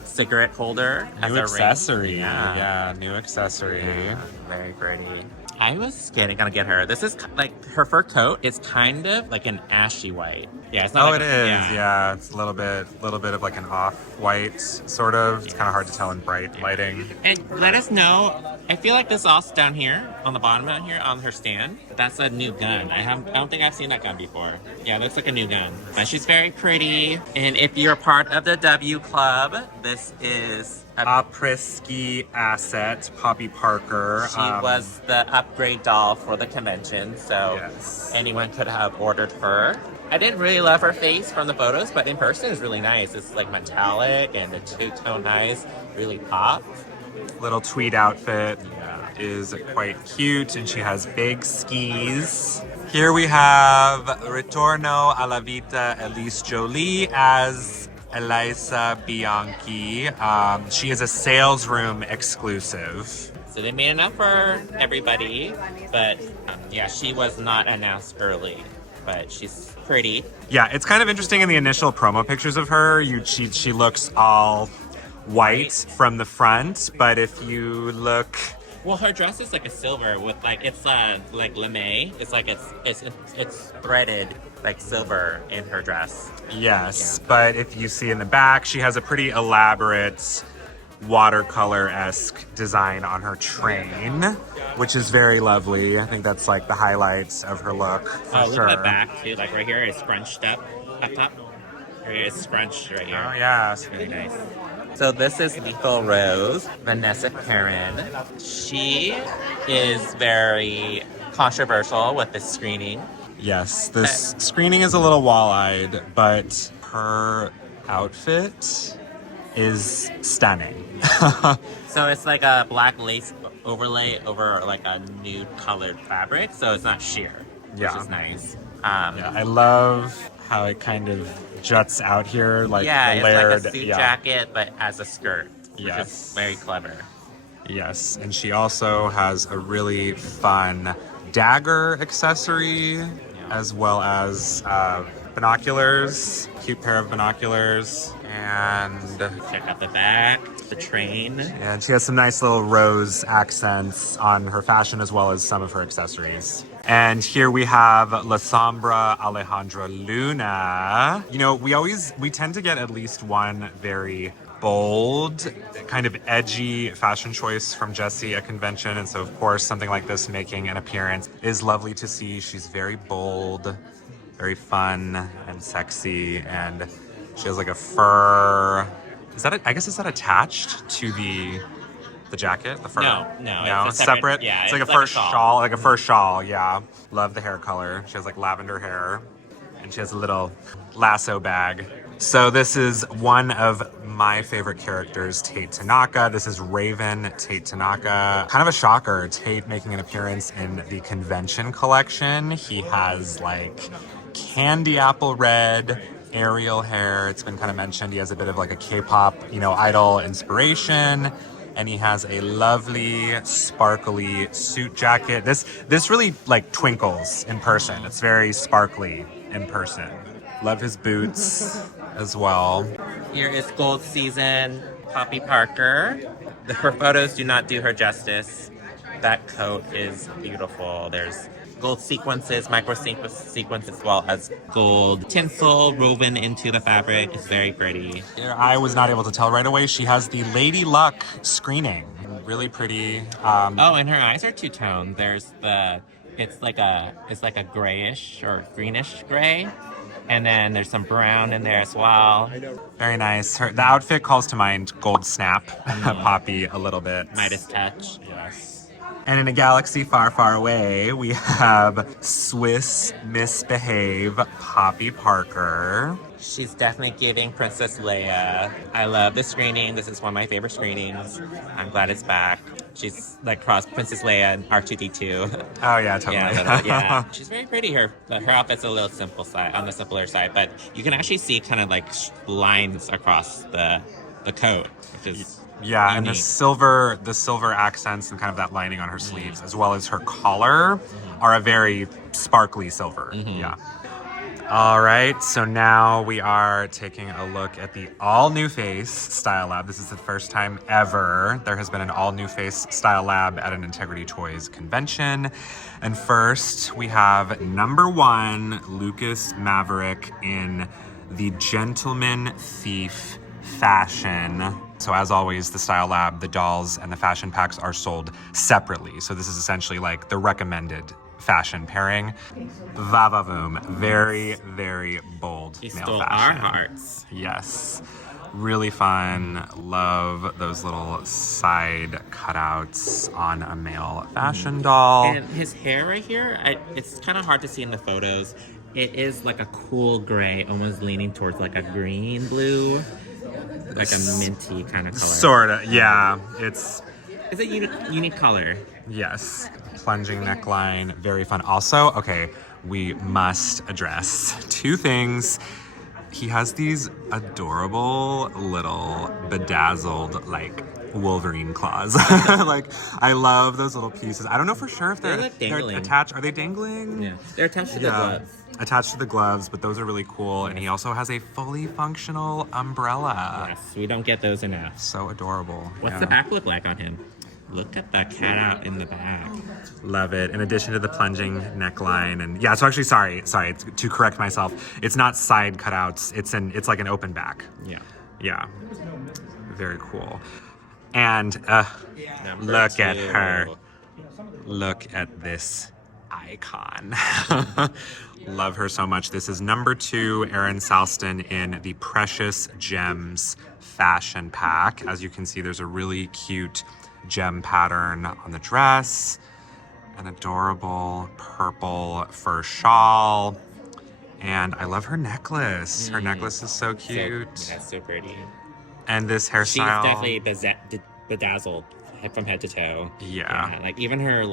cigarette holder. New accessory. Yeah, new accessory. Yeah, very pretty. I was gonna get her. This is like her fur coat. It's kind of like an ashy white. Yeah, it's not. Oh, like it is. Yeah, it's a little bit of like an off-white sort of. It's kind of hard to tell in bright lighting. And let us know. I feel like this also down here on the bottom out here on her stand. That's a new gun. I don't think I've seen that gun before. Yeah, it looks like a new gun. She's very pretty. And if you're part of the W Club, this is après-ski asset, Poppy Parker. She was the upgrade doll for the convention, so anyone could have ordered her. I didn't really love her face from the photos, but in person it's really nice. It's like metallic and the two-tone eyes really pop. Little tweed outfit is quite cute, and she has big skis. Here we have Ritorno alla Vita Elise Jolie as Elisa Bianchi. She is a sales room exclusive. So they made enough for everybody, but yeah, she was not announced early, but she's pretty. Yeah, it's kind of interesting in the initial promo pictures of her. She looks all white from the front, but if you look... Well, her dress is like a silver with like, it's like lame. It's like it's threaded like silver in her dress. Yes, but if you see in the back, she has a pretty elaborate watercolor-esque design on her train, which is very lovely. I think that's like the highlights of her look for look sure. at the back too. Like right here is scrunched up top. Right here is scrunched right here. Oh yeah, it's really nice. So this is Lethal Rose, Vanessa Karen. She is very controversial with this screening. Yes, this screening is a little wall-eyed, but her outfit is stunning. So it's like a black lace overlay over like a nude colored fabric, so it's not sheer, which is nice. Yeah, I love how it kind of juts out here, like it's layered, like a suit jacket, but as a skirt, which yes, is very clever. Yes, and she also has a really fun dagger accessory, as well as binoculars, cute pair of binoculars, and check out the back, the train. And she has some nice little rose accents on her fashion as well as some of her accessories. And here we have La Sombra Alejandra Luna. You know, we tend to get at least one very bold, kind of edgy fashion choice from Jessie at convention. And so, of course, something like this making an appearance is lovely to see. She's very bold, very fun and sexy. And she has like a fur. I guess is that attached to the jacket? The fur? No, it's separate. Yeah, it's like a fur shawl. Like a fur shawl, yeah. Love the hair color. She has like lavender hair. And she has a little lasso bag. So this is one of my favorite characters, Tate Tanaka. This is Raven Tate Tanaka. Kind of a shocker, Tate making an appearance in the convention collection. He has like candy apple red Ariel hair. It's been kind of mentioned. He has a bit of like a K-pop, idol inspiration. And he has a lovely, sparkly suit jacket. This really like twinkles in person. It's very sparkly in person. Love his boots as well. Here is Gold Season Poppy Parker. Her photos do not do her justice. That coat is beautiful. There's gold sequences, micro sequences, as well as gold tinsel woven into the fabric. It's very pretty. I was not able to tell right away. She has the Lady Luck screening. Really pretty. Oh, and her eyes are two-tone. It's like a grayish or greenish gray. And then there's some brown in there as well. Very nice. The outfit calls to mind Gold Snap, Poppy a little bit. Midas touch. Yes. And in a galaxy far, far away, we have Swiss Misbehave Poppy Parker. She's definitely giving Princess Leia. I love this screening. This is one of my favorite screenings. I'm glad it's back. She's like cross Princess Leia and R2-D2. Oh yeah, totally. Yeah. She's very pretty. Her outfit's a little on the simpler side, but you can actually see kind of like lines across the coat, which is yeah, unique. and the silver accents and kind of that lining on her sleeves, as well as her collar, are a very sparkly silver. Yeah. All right, so now we are taking a look at the all NU.Face Style Lab. This is the first time ever there has been an all NU.Face Style Lab at an Integrity Toys convention. And first, we have number 1, Lucas Maverick in the Gentleman Thief fashion. So as always, the Style Lab, the dolls, and the fashion packs are sold separately. So this is essentially like the recommended fashion pairing. Va-va-voom. Very, very bold He male stole fashion. our hearts. Yes. Really fun. Love those little side cutouts on a male fashion doll. And his hair right here, it's kind of hard to see in the photos. It is like a cool gray, almost leaning towards like a green blue, like a minty kind of color. Sorta, yeah. It's a unique color. Yes. Plunging neckline, very fun. Also, okay, we must address 2 things. He has these adorable little bedazzled, like, Wolverine claws. Like, I love those little pieces. I don't know for sure if they're attached. Are they dangling? Yeah, they're attached to the gloves. Attached to the gloves, but those are really cool. And he also has a fully functional umbrella. Yes, we don't get those enough. So adorable. What's the back look like on him? Look at that cutout in the back. Love it. In addition to the plunging neckline, and yeah, so actually, sorry, to correct myself, it's not side cutouts. It's like an open back. Yeah. Very cool. And look at her. Look at this icon. Love her so much. This is number 2, Erin Salston in the Precious Gems fashion pack. As you can see, there's a really cute gem pattern on the dress, an adorable purple fur shawl, and I love her necklace. Her necklace is so cute. So pretty. And this hairstyle. She's definitely bedazzled from head to toe. Yeah. Like even her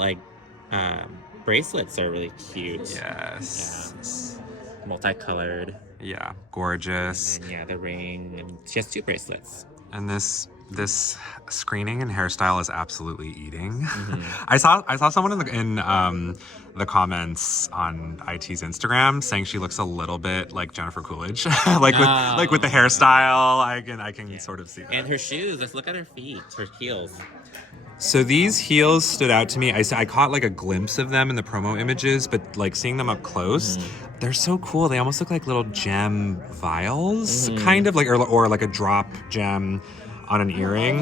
bracelets are really cute. Yes. Yeah. Multicolored. Yeah, gorgeous. And then, the ring, and she has 2 bracelets. And this screening and hairstyle is absolutely eating. I saw someone in the comments on IT's Instagram saying she looks a little bit like Jennifer Coolidge, like with the hairstyle. I can sort of see that. And her shoes. Let's look at her feet, her heels. So these heels stood out to me. I caught like a glimpse of them in the promo images, but like seeing them up close, they're so cool. They almost look like little gem vials, kind of like, or like a drop gem on an earring.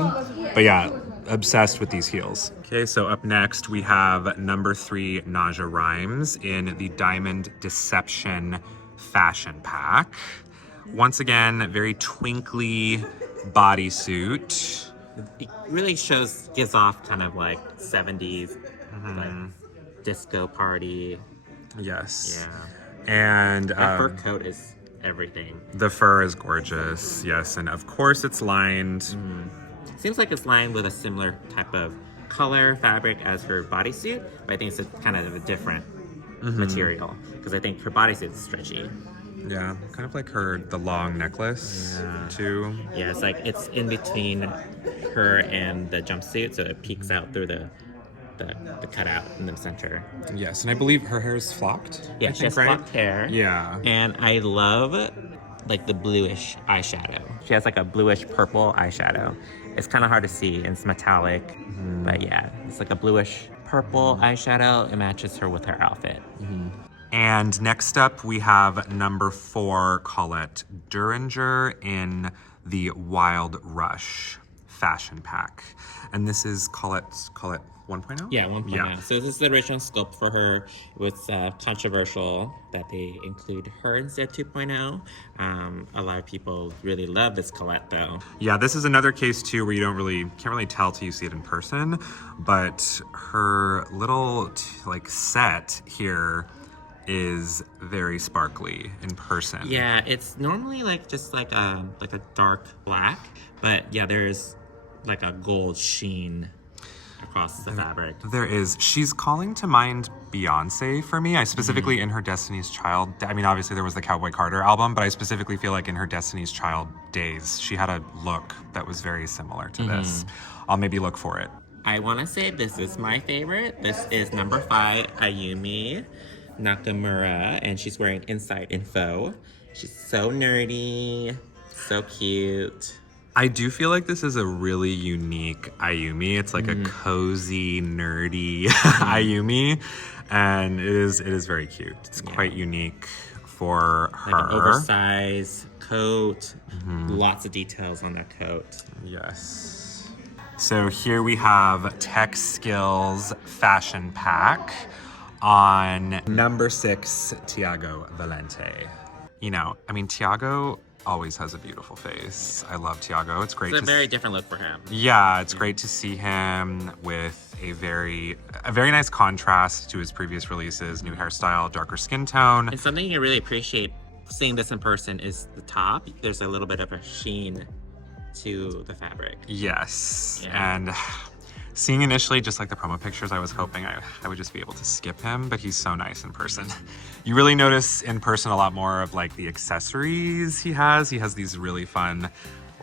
But yeah, obsessed with these heels. Okay, so up next we have number 3, Naja Rhymes in the Diamond Deception fashion pack. Once again, very twinkly bodysuit. It really gives off kind of like 70s like disco party. Yes. Yeah. And that fur coat is everything. The fur is gorgeous, yes, and of course it's lined. Seems like it's lined with a similar type of color fabric as her bodysuit, but I think it's kind of a different material because I think her bodysuit is stretchy. Yeah, kind of like the long necklace too. Yeah, it's like it's in between her and the jumpsuit, so it peeks out through the cutout in the center. Yes, and I believe her hair is flocked. Yeah, she has flocked hair. Yeah. And I love like the bluish eyeshadow. She has like a bluish purple eyeshadow. It's kind of hard to see, and it's metallic, but yeah, it's like a bluish purple eyeshadow. It matches her with her outfit. And next up, we have number 4, Colette Duringer in the Wild Rush fashion pack. And this is, call it 1.0? Yeah, 1.0. Yeah. So this is the original scope for her. It was controversial that they include her instead 2.0. A lot of people really love this Colette though. Yeah, this is another case too where you can't really tell till you see it in person, but her little like set here is very sparkly in person. Yeah, it's normally like just like a dark black, but yeah, there's like a gold sheen across the fabric. There is. She's calling to mind Beyonce for me. I specifically, in her Destiny's Child, I mean, obviously there was the Cowboy Carter album, but I specifically feel like in her Destiny's Child days, she had a look that was very similar to this. I'll maybe look for it. I want to say this is my favorite. This is number 5, Ayumi Nakamura, and she's wearing Inside Info. She's so nerdy, so cute. I do feel like this is a really unique Ayumi. It's like a cozy, nerdy Ayumi, and it is very cute. It's quite unique for her. Like an oversized coat, lots of details on that coat. Yes. So here we have Tech Skills Fashion Pack on number 6, Tiago Valente. You know, I mean, Tiago always has a beautiful face. I love Tiago. It's great. It's a very different look for him. Yeah, it's great to see him with a very nice contrast to his previous releases. New hairstyle, darker skin tone. And something you really appreciate seeing this in person is the top. There's a little bit of a sheen to the fabric. Yes, and seeing initially just like the promo pictures, I was hoping I would just be able to skip him, but he's so nice in person. You really notice in person a lot more of like the accessories he has. He has these really fun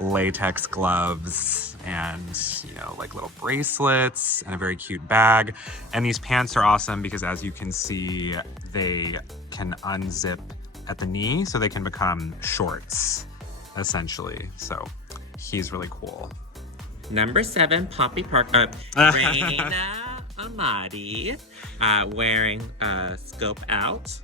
latex gloves and, you know, like little bracelets and a very cute bag. And these pants are awesome because, as you can see, they can unzip at the knee so they can become shorts, essentially. So he's really cool. Number 7, Poppy Parker, Reina Amati, wearing Scope Out.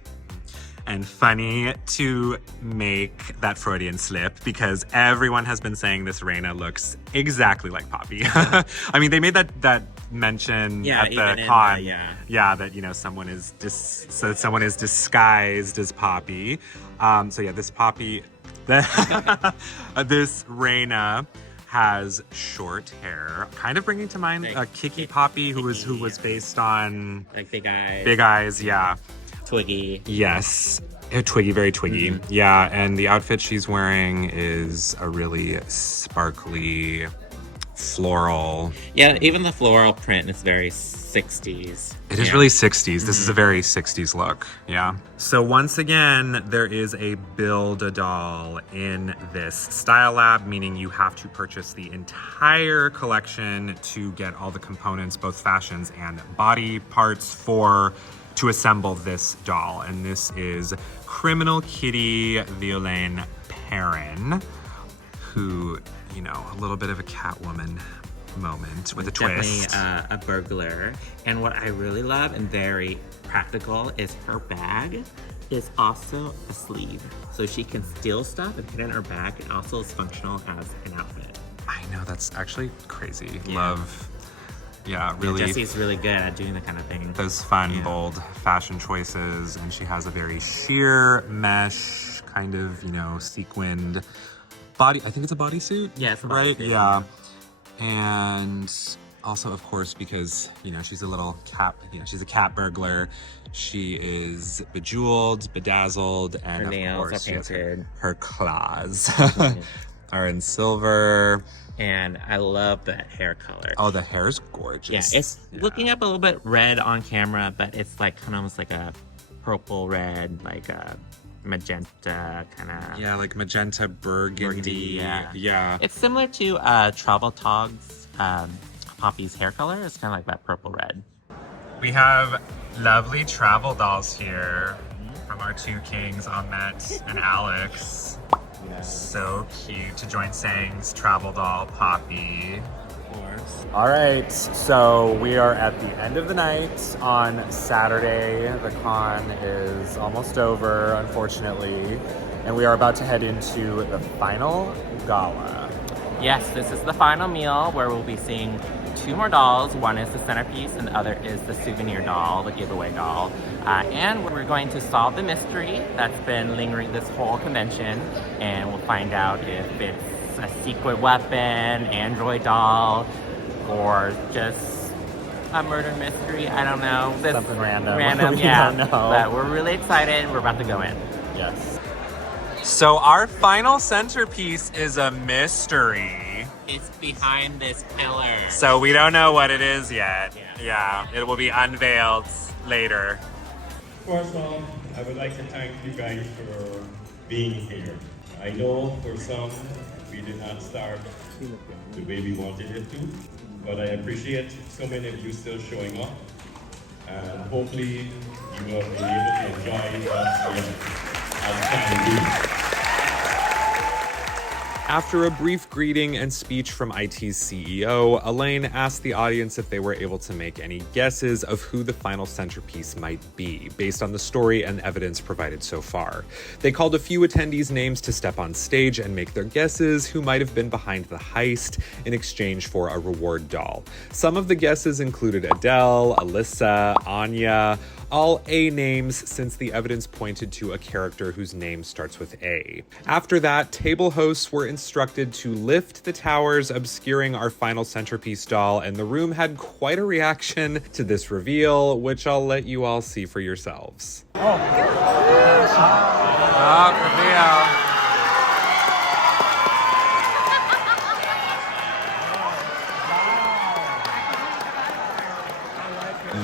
And funny to make that Freudian slip because everyone has been saying this Reina looks exactly like Poppy. I mean, they made that mention at the con. That, you know, someone is disguised as Poppy. So yeah, this Poppy, this Reina has short hair, kind of bringing to mind Kiki Poppy, who was based on like Big Eyes. Big Eyes, yeah. Twiggy. Yes, Twiggy, very Twiggy. Yeah, and the outfit she's wearing is a really sparkly, floral. Yeah, even the floral print is very 60s. It is really 60s. This is a very 60s look, yeah. So once again, there is a build-a-doll in this Style Lab, meaning you have to purchase the entire collection to get all the components, both fashions and body parts to assemble this doll. And this is Criminal Kitty Violaine Perrin, who, you know, a little bit of a Catwoman moment with a twist. Definitely a burglar. And what I really love and very practical is her bag is also a sleeve. So she can steal stuff and put it in her bag and also is functional as an outfit. I know, that's actually crazy. Love. Yeah, really. Yeah, Jessie's really good at doing that kind of thing. Those fun, bold fashion choices. And she has a very sheer mesh, kind of, you know, sequined body. I think it's a bodysuit. Yeah, it's a right? bodysuit. Yeah. And also, of course, because, you know, she's a little cat, you know, she's a cat burglar. She is bejeweled, bedazzled, and her nails of course, are painted. Her claws are in silver. And I love that hair color. Oh, the hair's gorgeous. Yeah, it's looking up a little bit red on camera, but it's like kind of almost like a purple red, like a magenta kind of. Yeah, like magenta burgundy. Yeah. It's similar to Travel Tog's Poppy's hair color. It's kind of like that purple red. We have lovely travel dolls here from our two kings, Ahmet and Alex. So cute to join Sang's travel doll, Poppy. Of course. All right, so we are at the end of the night on Saturday. The con is almost over, unfortunately, and we are about to head into the final gala. Yes, this is the final meal where we'll be seeing 2 more dolls. One is the centerpiece and the other is the souvenir doll, the giveaway doll. And we're going to solve the mystery that's been lingering this whole convention, and we'll find out if it's a secret weapon, android doll, or just a murder mystery. I don't know. Something random. Random, We yeah. don't know. But we're really excited. We're about to go in. Yes. So our final centerpiece is a mystery. It's behind this pillar. So we don't know what it is yet. Yeah, it will be unveiled later. First off, I would like to thank you guys for being here. I know for some, we did not start the way we wanted it to, but I appreciate so many of you still showing up, and hopefully you will be able to enjoy as time goes. After a brief greeting and speech from IT's CEO, Elaine asked the audience if they were able to make any guesses of who the final centerpiece might be, based on the story and evidence provided so far. They called a few attendees' names to step on stage and make their guesses who might have been behind the heist in exchange for a reward doll. Some of the guesses included Adele, Alyssa, Anya, all A names since the evidence pointed to a character whose name starts with A. After that, table hosts were instructed to lift the towers, obscuring our final centerpiece doll, and the room had quite a reaction to this reveal, which I'll let you all see for yourselves. Reveal.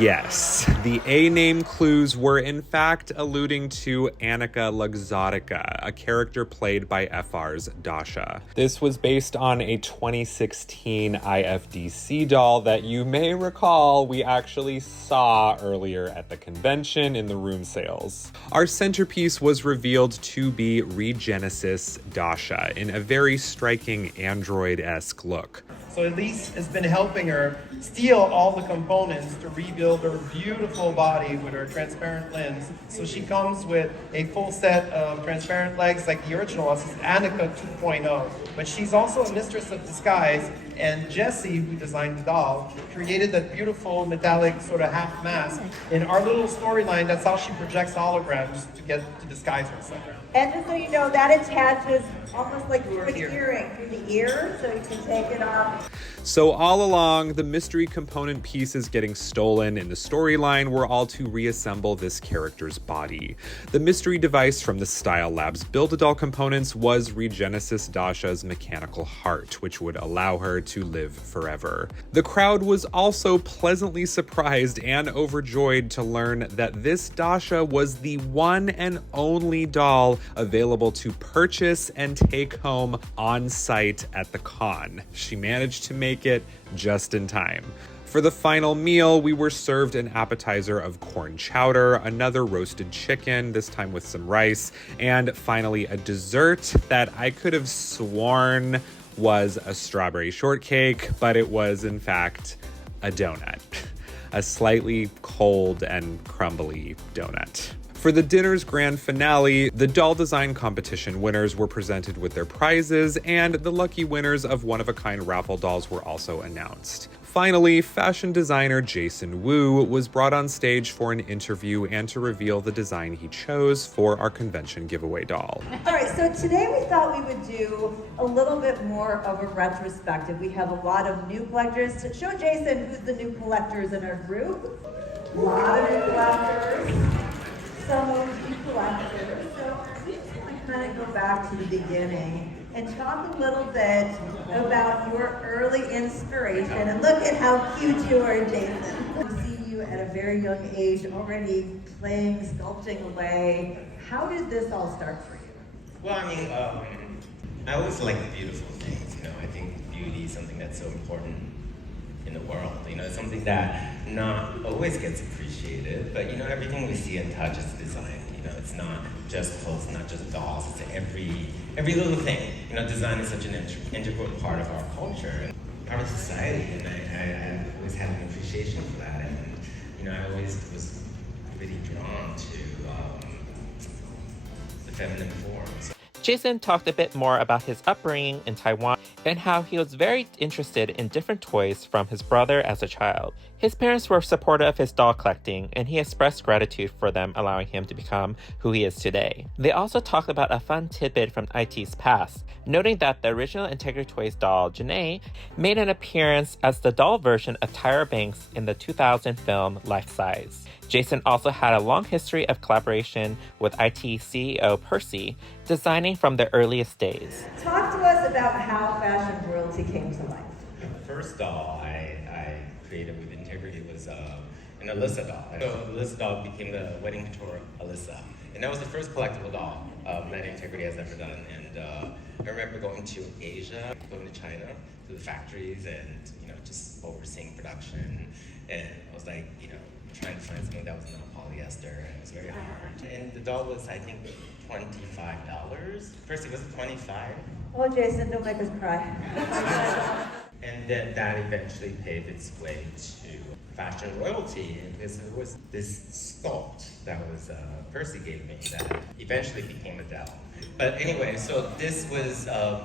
Yes, the A-name clues were in fact alluding to Annika Luxottica, a character played by FR's Dasha. This was based on a 2016 IFDC doll that you may recall we actually saw earlier at the convention in the room sales. Our centerpiece was revealed to be Regenesis Dasha in a very striking android-esque look. So Elise has been helping her steal all the components to rebuild her beautiful body with her transparent lens. So she comes with a full set of transparent legs like the original. This is Annika 2.0. But she's also a mistress of disguise. And Jessie, who designed the doll, created that beautiful metallic sort of half mask. In our little storyline, that's how she projects holograms to get to disguise herself. And just so you know, that attaches almost like to an earring through the ear, so you can take it off. So all along, the mystery component pieces getting stolen in the storyline were all to reassemble this character's body. The mystery device from the Style Lab's Build-A-Doll components was Regenesis Dasha's mechanical heart, which would allow her to live forever. The crowd was also pleasantly surprised and overjoyed to learn that this Dasha was the one and only doll available to purchase and take home on site at the con. She managed to make it just in time. For the final meal, we were served an appetizer of corn chowder, another roasted chicken, this time with some rice, and finally a dessert that I could have sworn was a strawberry shortcake, but it was in fact a donut. A slightly cold and crumbly donut. For the dinner's grand finale, the doll design competition winners were presented with their prizes, and the lucky winners of one-of-a-kind raffle dolls were also announced. Finally, fashion designer Jason Wu was brought on stage for an interview and to reveal the design he chose for our convention giveaway doll. All right, so today we thought we would do a little bit more of a retrospective. We have a lot of new collectors. Show Jason who's the new collectors in our group. A lot of new collectors. Some OG collectors. So we just want to kind of go back to the beginning and talk a little bit about your early inspiration. And look at how cute you are, Jason. I see you at a very young age already playing, sculpting away. How did this all start for you? Well, I mean, I always like beautiful things. You know, I think beauty is something that's so important in the world. You know, it's something that not always gets appreciated, but you know, everything we see and touch is design. You know, it's not just clothes, not just dolls, it's every little thing. You know, design is such an integral part of our culture and part of society, and I always had an appreciation for that, and you know, I always was really drawn to the feminine forms. Jason talked a bit more about his upbringing in Taiwan and how he was very interested in different toys from his brother as a child. His parents were supportive of his doll collecting, and he expressed gratitude for them allowing him to become who he is today. They also talked about a fun tidbit from IT's past, noting that the original Integra Toys doll, Janae, made an appearance as the doll version of Tyra Banks in the 2000 film Life Size. Jason also had a long history of collaboration with IT CEO Percy, designing from the earliest days. Talk to us about how fashion royalty came to life. The first doll I created with integrity was an Alyssa doll. So Alyssa doll became the wedding couture Alyssa. And that was the first collectible doll that Integrity has ever done. And I remember going to Asia, going to China, to the factories and, just overseeing production. And I was like, trying to find something that was not polyester, and it was very hard. And the doll was, I think, $25. First, it was $25. Oh, Jason, don't make us cry. And then that eventually paved its way to fashion royalty, because there was this sculpt that was Percy gave me that eventually became Adele. But anyway, so this was, I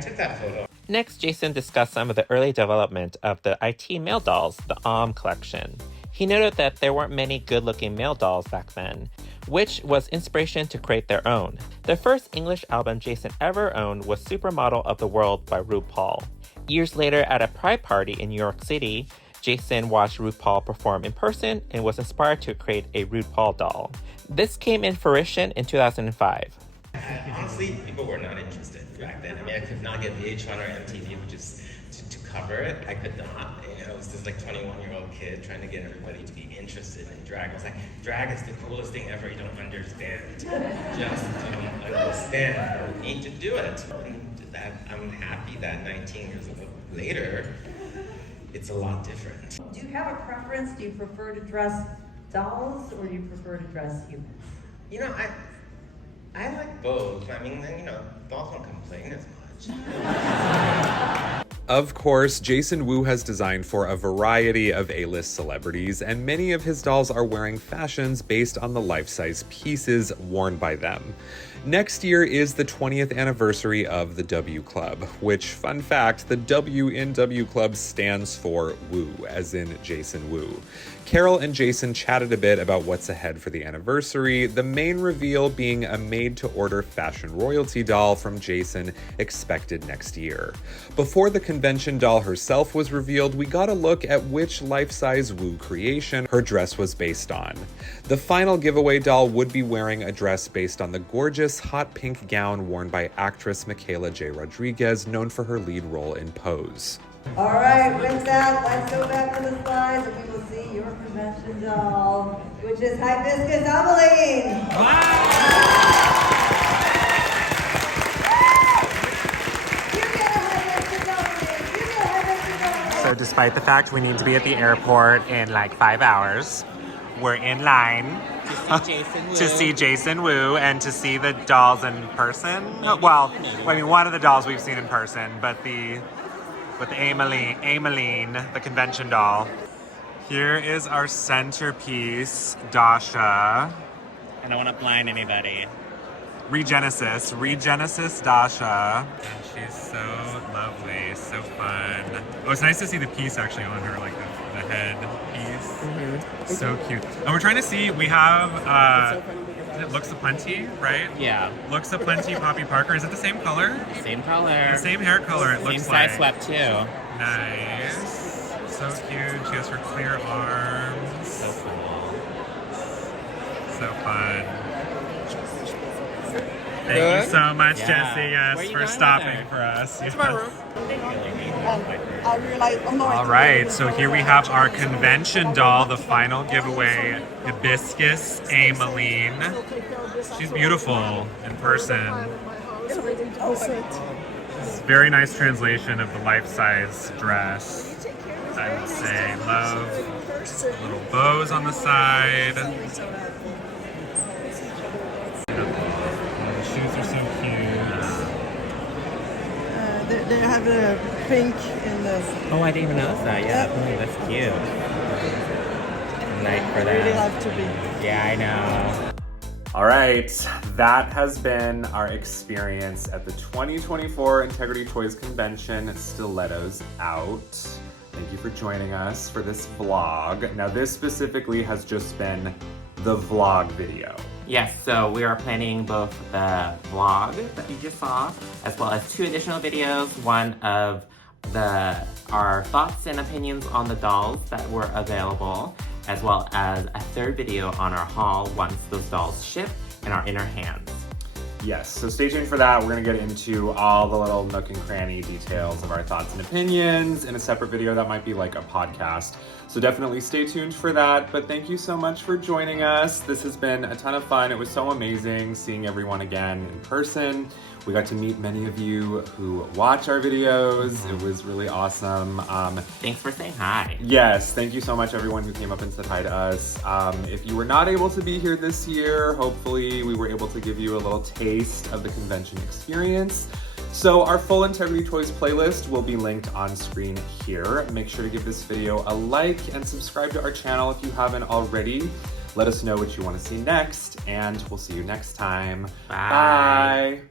took that photo. Next, Jason discussed some of the early development of the IT male dolls, the collection. He noted that there weren't many good-looking male dolls back then, which was inspiration to create their own. The first English album Jason ever owned was Supermodel of the World by RuPaul. Years later, at a pride party in New York City, Jason watched RuPaul perform in person and was inspired to create a RuPaul doll. This came in fruition in 2005. Honestly, people were not interested back then. I mean, I could not get VH1 or MTV, which is to cover it. I could not. I was this 21-year-old kid trying to get everybody to be interested in drag. I was like, drag is the coolest thing ever. You don't understand. Just don't understand. I don't need to do it. And I'm happy that 19 years later, it's a lot different. Do you have a preference? Do you prefer to dress dolls or do you prefer to dress humans? I like both. I mean, dolls don't complain as much. Of course, Jason Wu has designed for a variety of A-list celebrities, and many of his dolls are wearing fashions based on the life-size pieces worn by them. Next year is the 20th anniversary of the W Club, which, fun fact, the W in W Club stands for Wu, as in Jason Wu. Carol and Jason chatted a bit about what's ahead for the anniversary, the main reveal being a made-to-order fashion royalty doll from Jason expected next year. Before the convention doll herself was revealed, we got a look at which life-size Wu creation her dress was based on. The final giveaway doll would be wearing a dress based on the gorgeous hot pink gown worn by actress Michaela J. Rodriguez, known for her lead role in Pose. All right, with that, let's go back to the slides and we will see your convention doll, which is Hibiscus Ameline. So despite the fact we need to be at the airport in like 5 hours, we're in line to see Jason Wu and to see the dolls in person. Well, I mean, one of the dolls we've seen in person, but with Ameline, the convention doll. Here is our centerpiece, Dasha. I don't want to blind anybody. Regenesis Dasha. And she's so lovely, so fun. Oh, it's nice to see the piece actually on her, like the head piece. Mm-hmm. So cute. And we're trying to see, we have, is it Looks Aplenty, right? Yeah. Looks Aplenty Poppy Parker. Is it the same color? Same color. The same hair color, it looks like. Same size swept too. Nice. So cute. She has her clear arms. So cool. So fun. Thank you so much, Jessie, yes, for stopping for us. That's yes. my room. I realized, All right, so here we have our convention doll, the final giveaway, Hibiscus Ameline. She's beautiful in person. It's a very nice translation of the life-size dress, I would say. Love little bows on the side. The shoes are so cute. they have a pink in the... Oh, I didn't even notice that. Yeah, that's cute. Nice for that. I really love to be. Yeah, I know. All right, that has been our experience at the 2024 Integrity Toys Convention, Stilettos Out. Thank you for joining us for this vlog. Now this specifically has just been the vlog video. Yes, so we are planning both the vlog that you just saw, as well as 2 additional videos. One of our thoughts and opinions on the dolls that were available, as well as a 3rd video on our haul once those dolls ship and are in our hands. Yes, so stay tuned for that. We're gonna get into all the little nook and cranny details of our thoughts and opinions in a separate video that might be like a podcast. So definitely stay tuned for that. But thank you so much for joining us. This has been a ton of fun. It was so amazing seeing everyone again in person. We got to meet many of you who watch our videos. It was really awesome. Thanks for saying hi. Yes, thank you so much everyone who came up and said hi to us. If you were not able to be here this year, hopefully we were able to give you a little taste of the convention experience. So our full Integrity Toys playlist will be linked on screen here. Make sure to give this video a like and subscribe to our channel if you haven't already. Let us know what you want to see next, and we'll see you next time. Bye. Bye.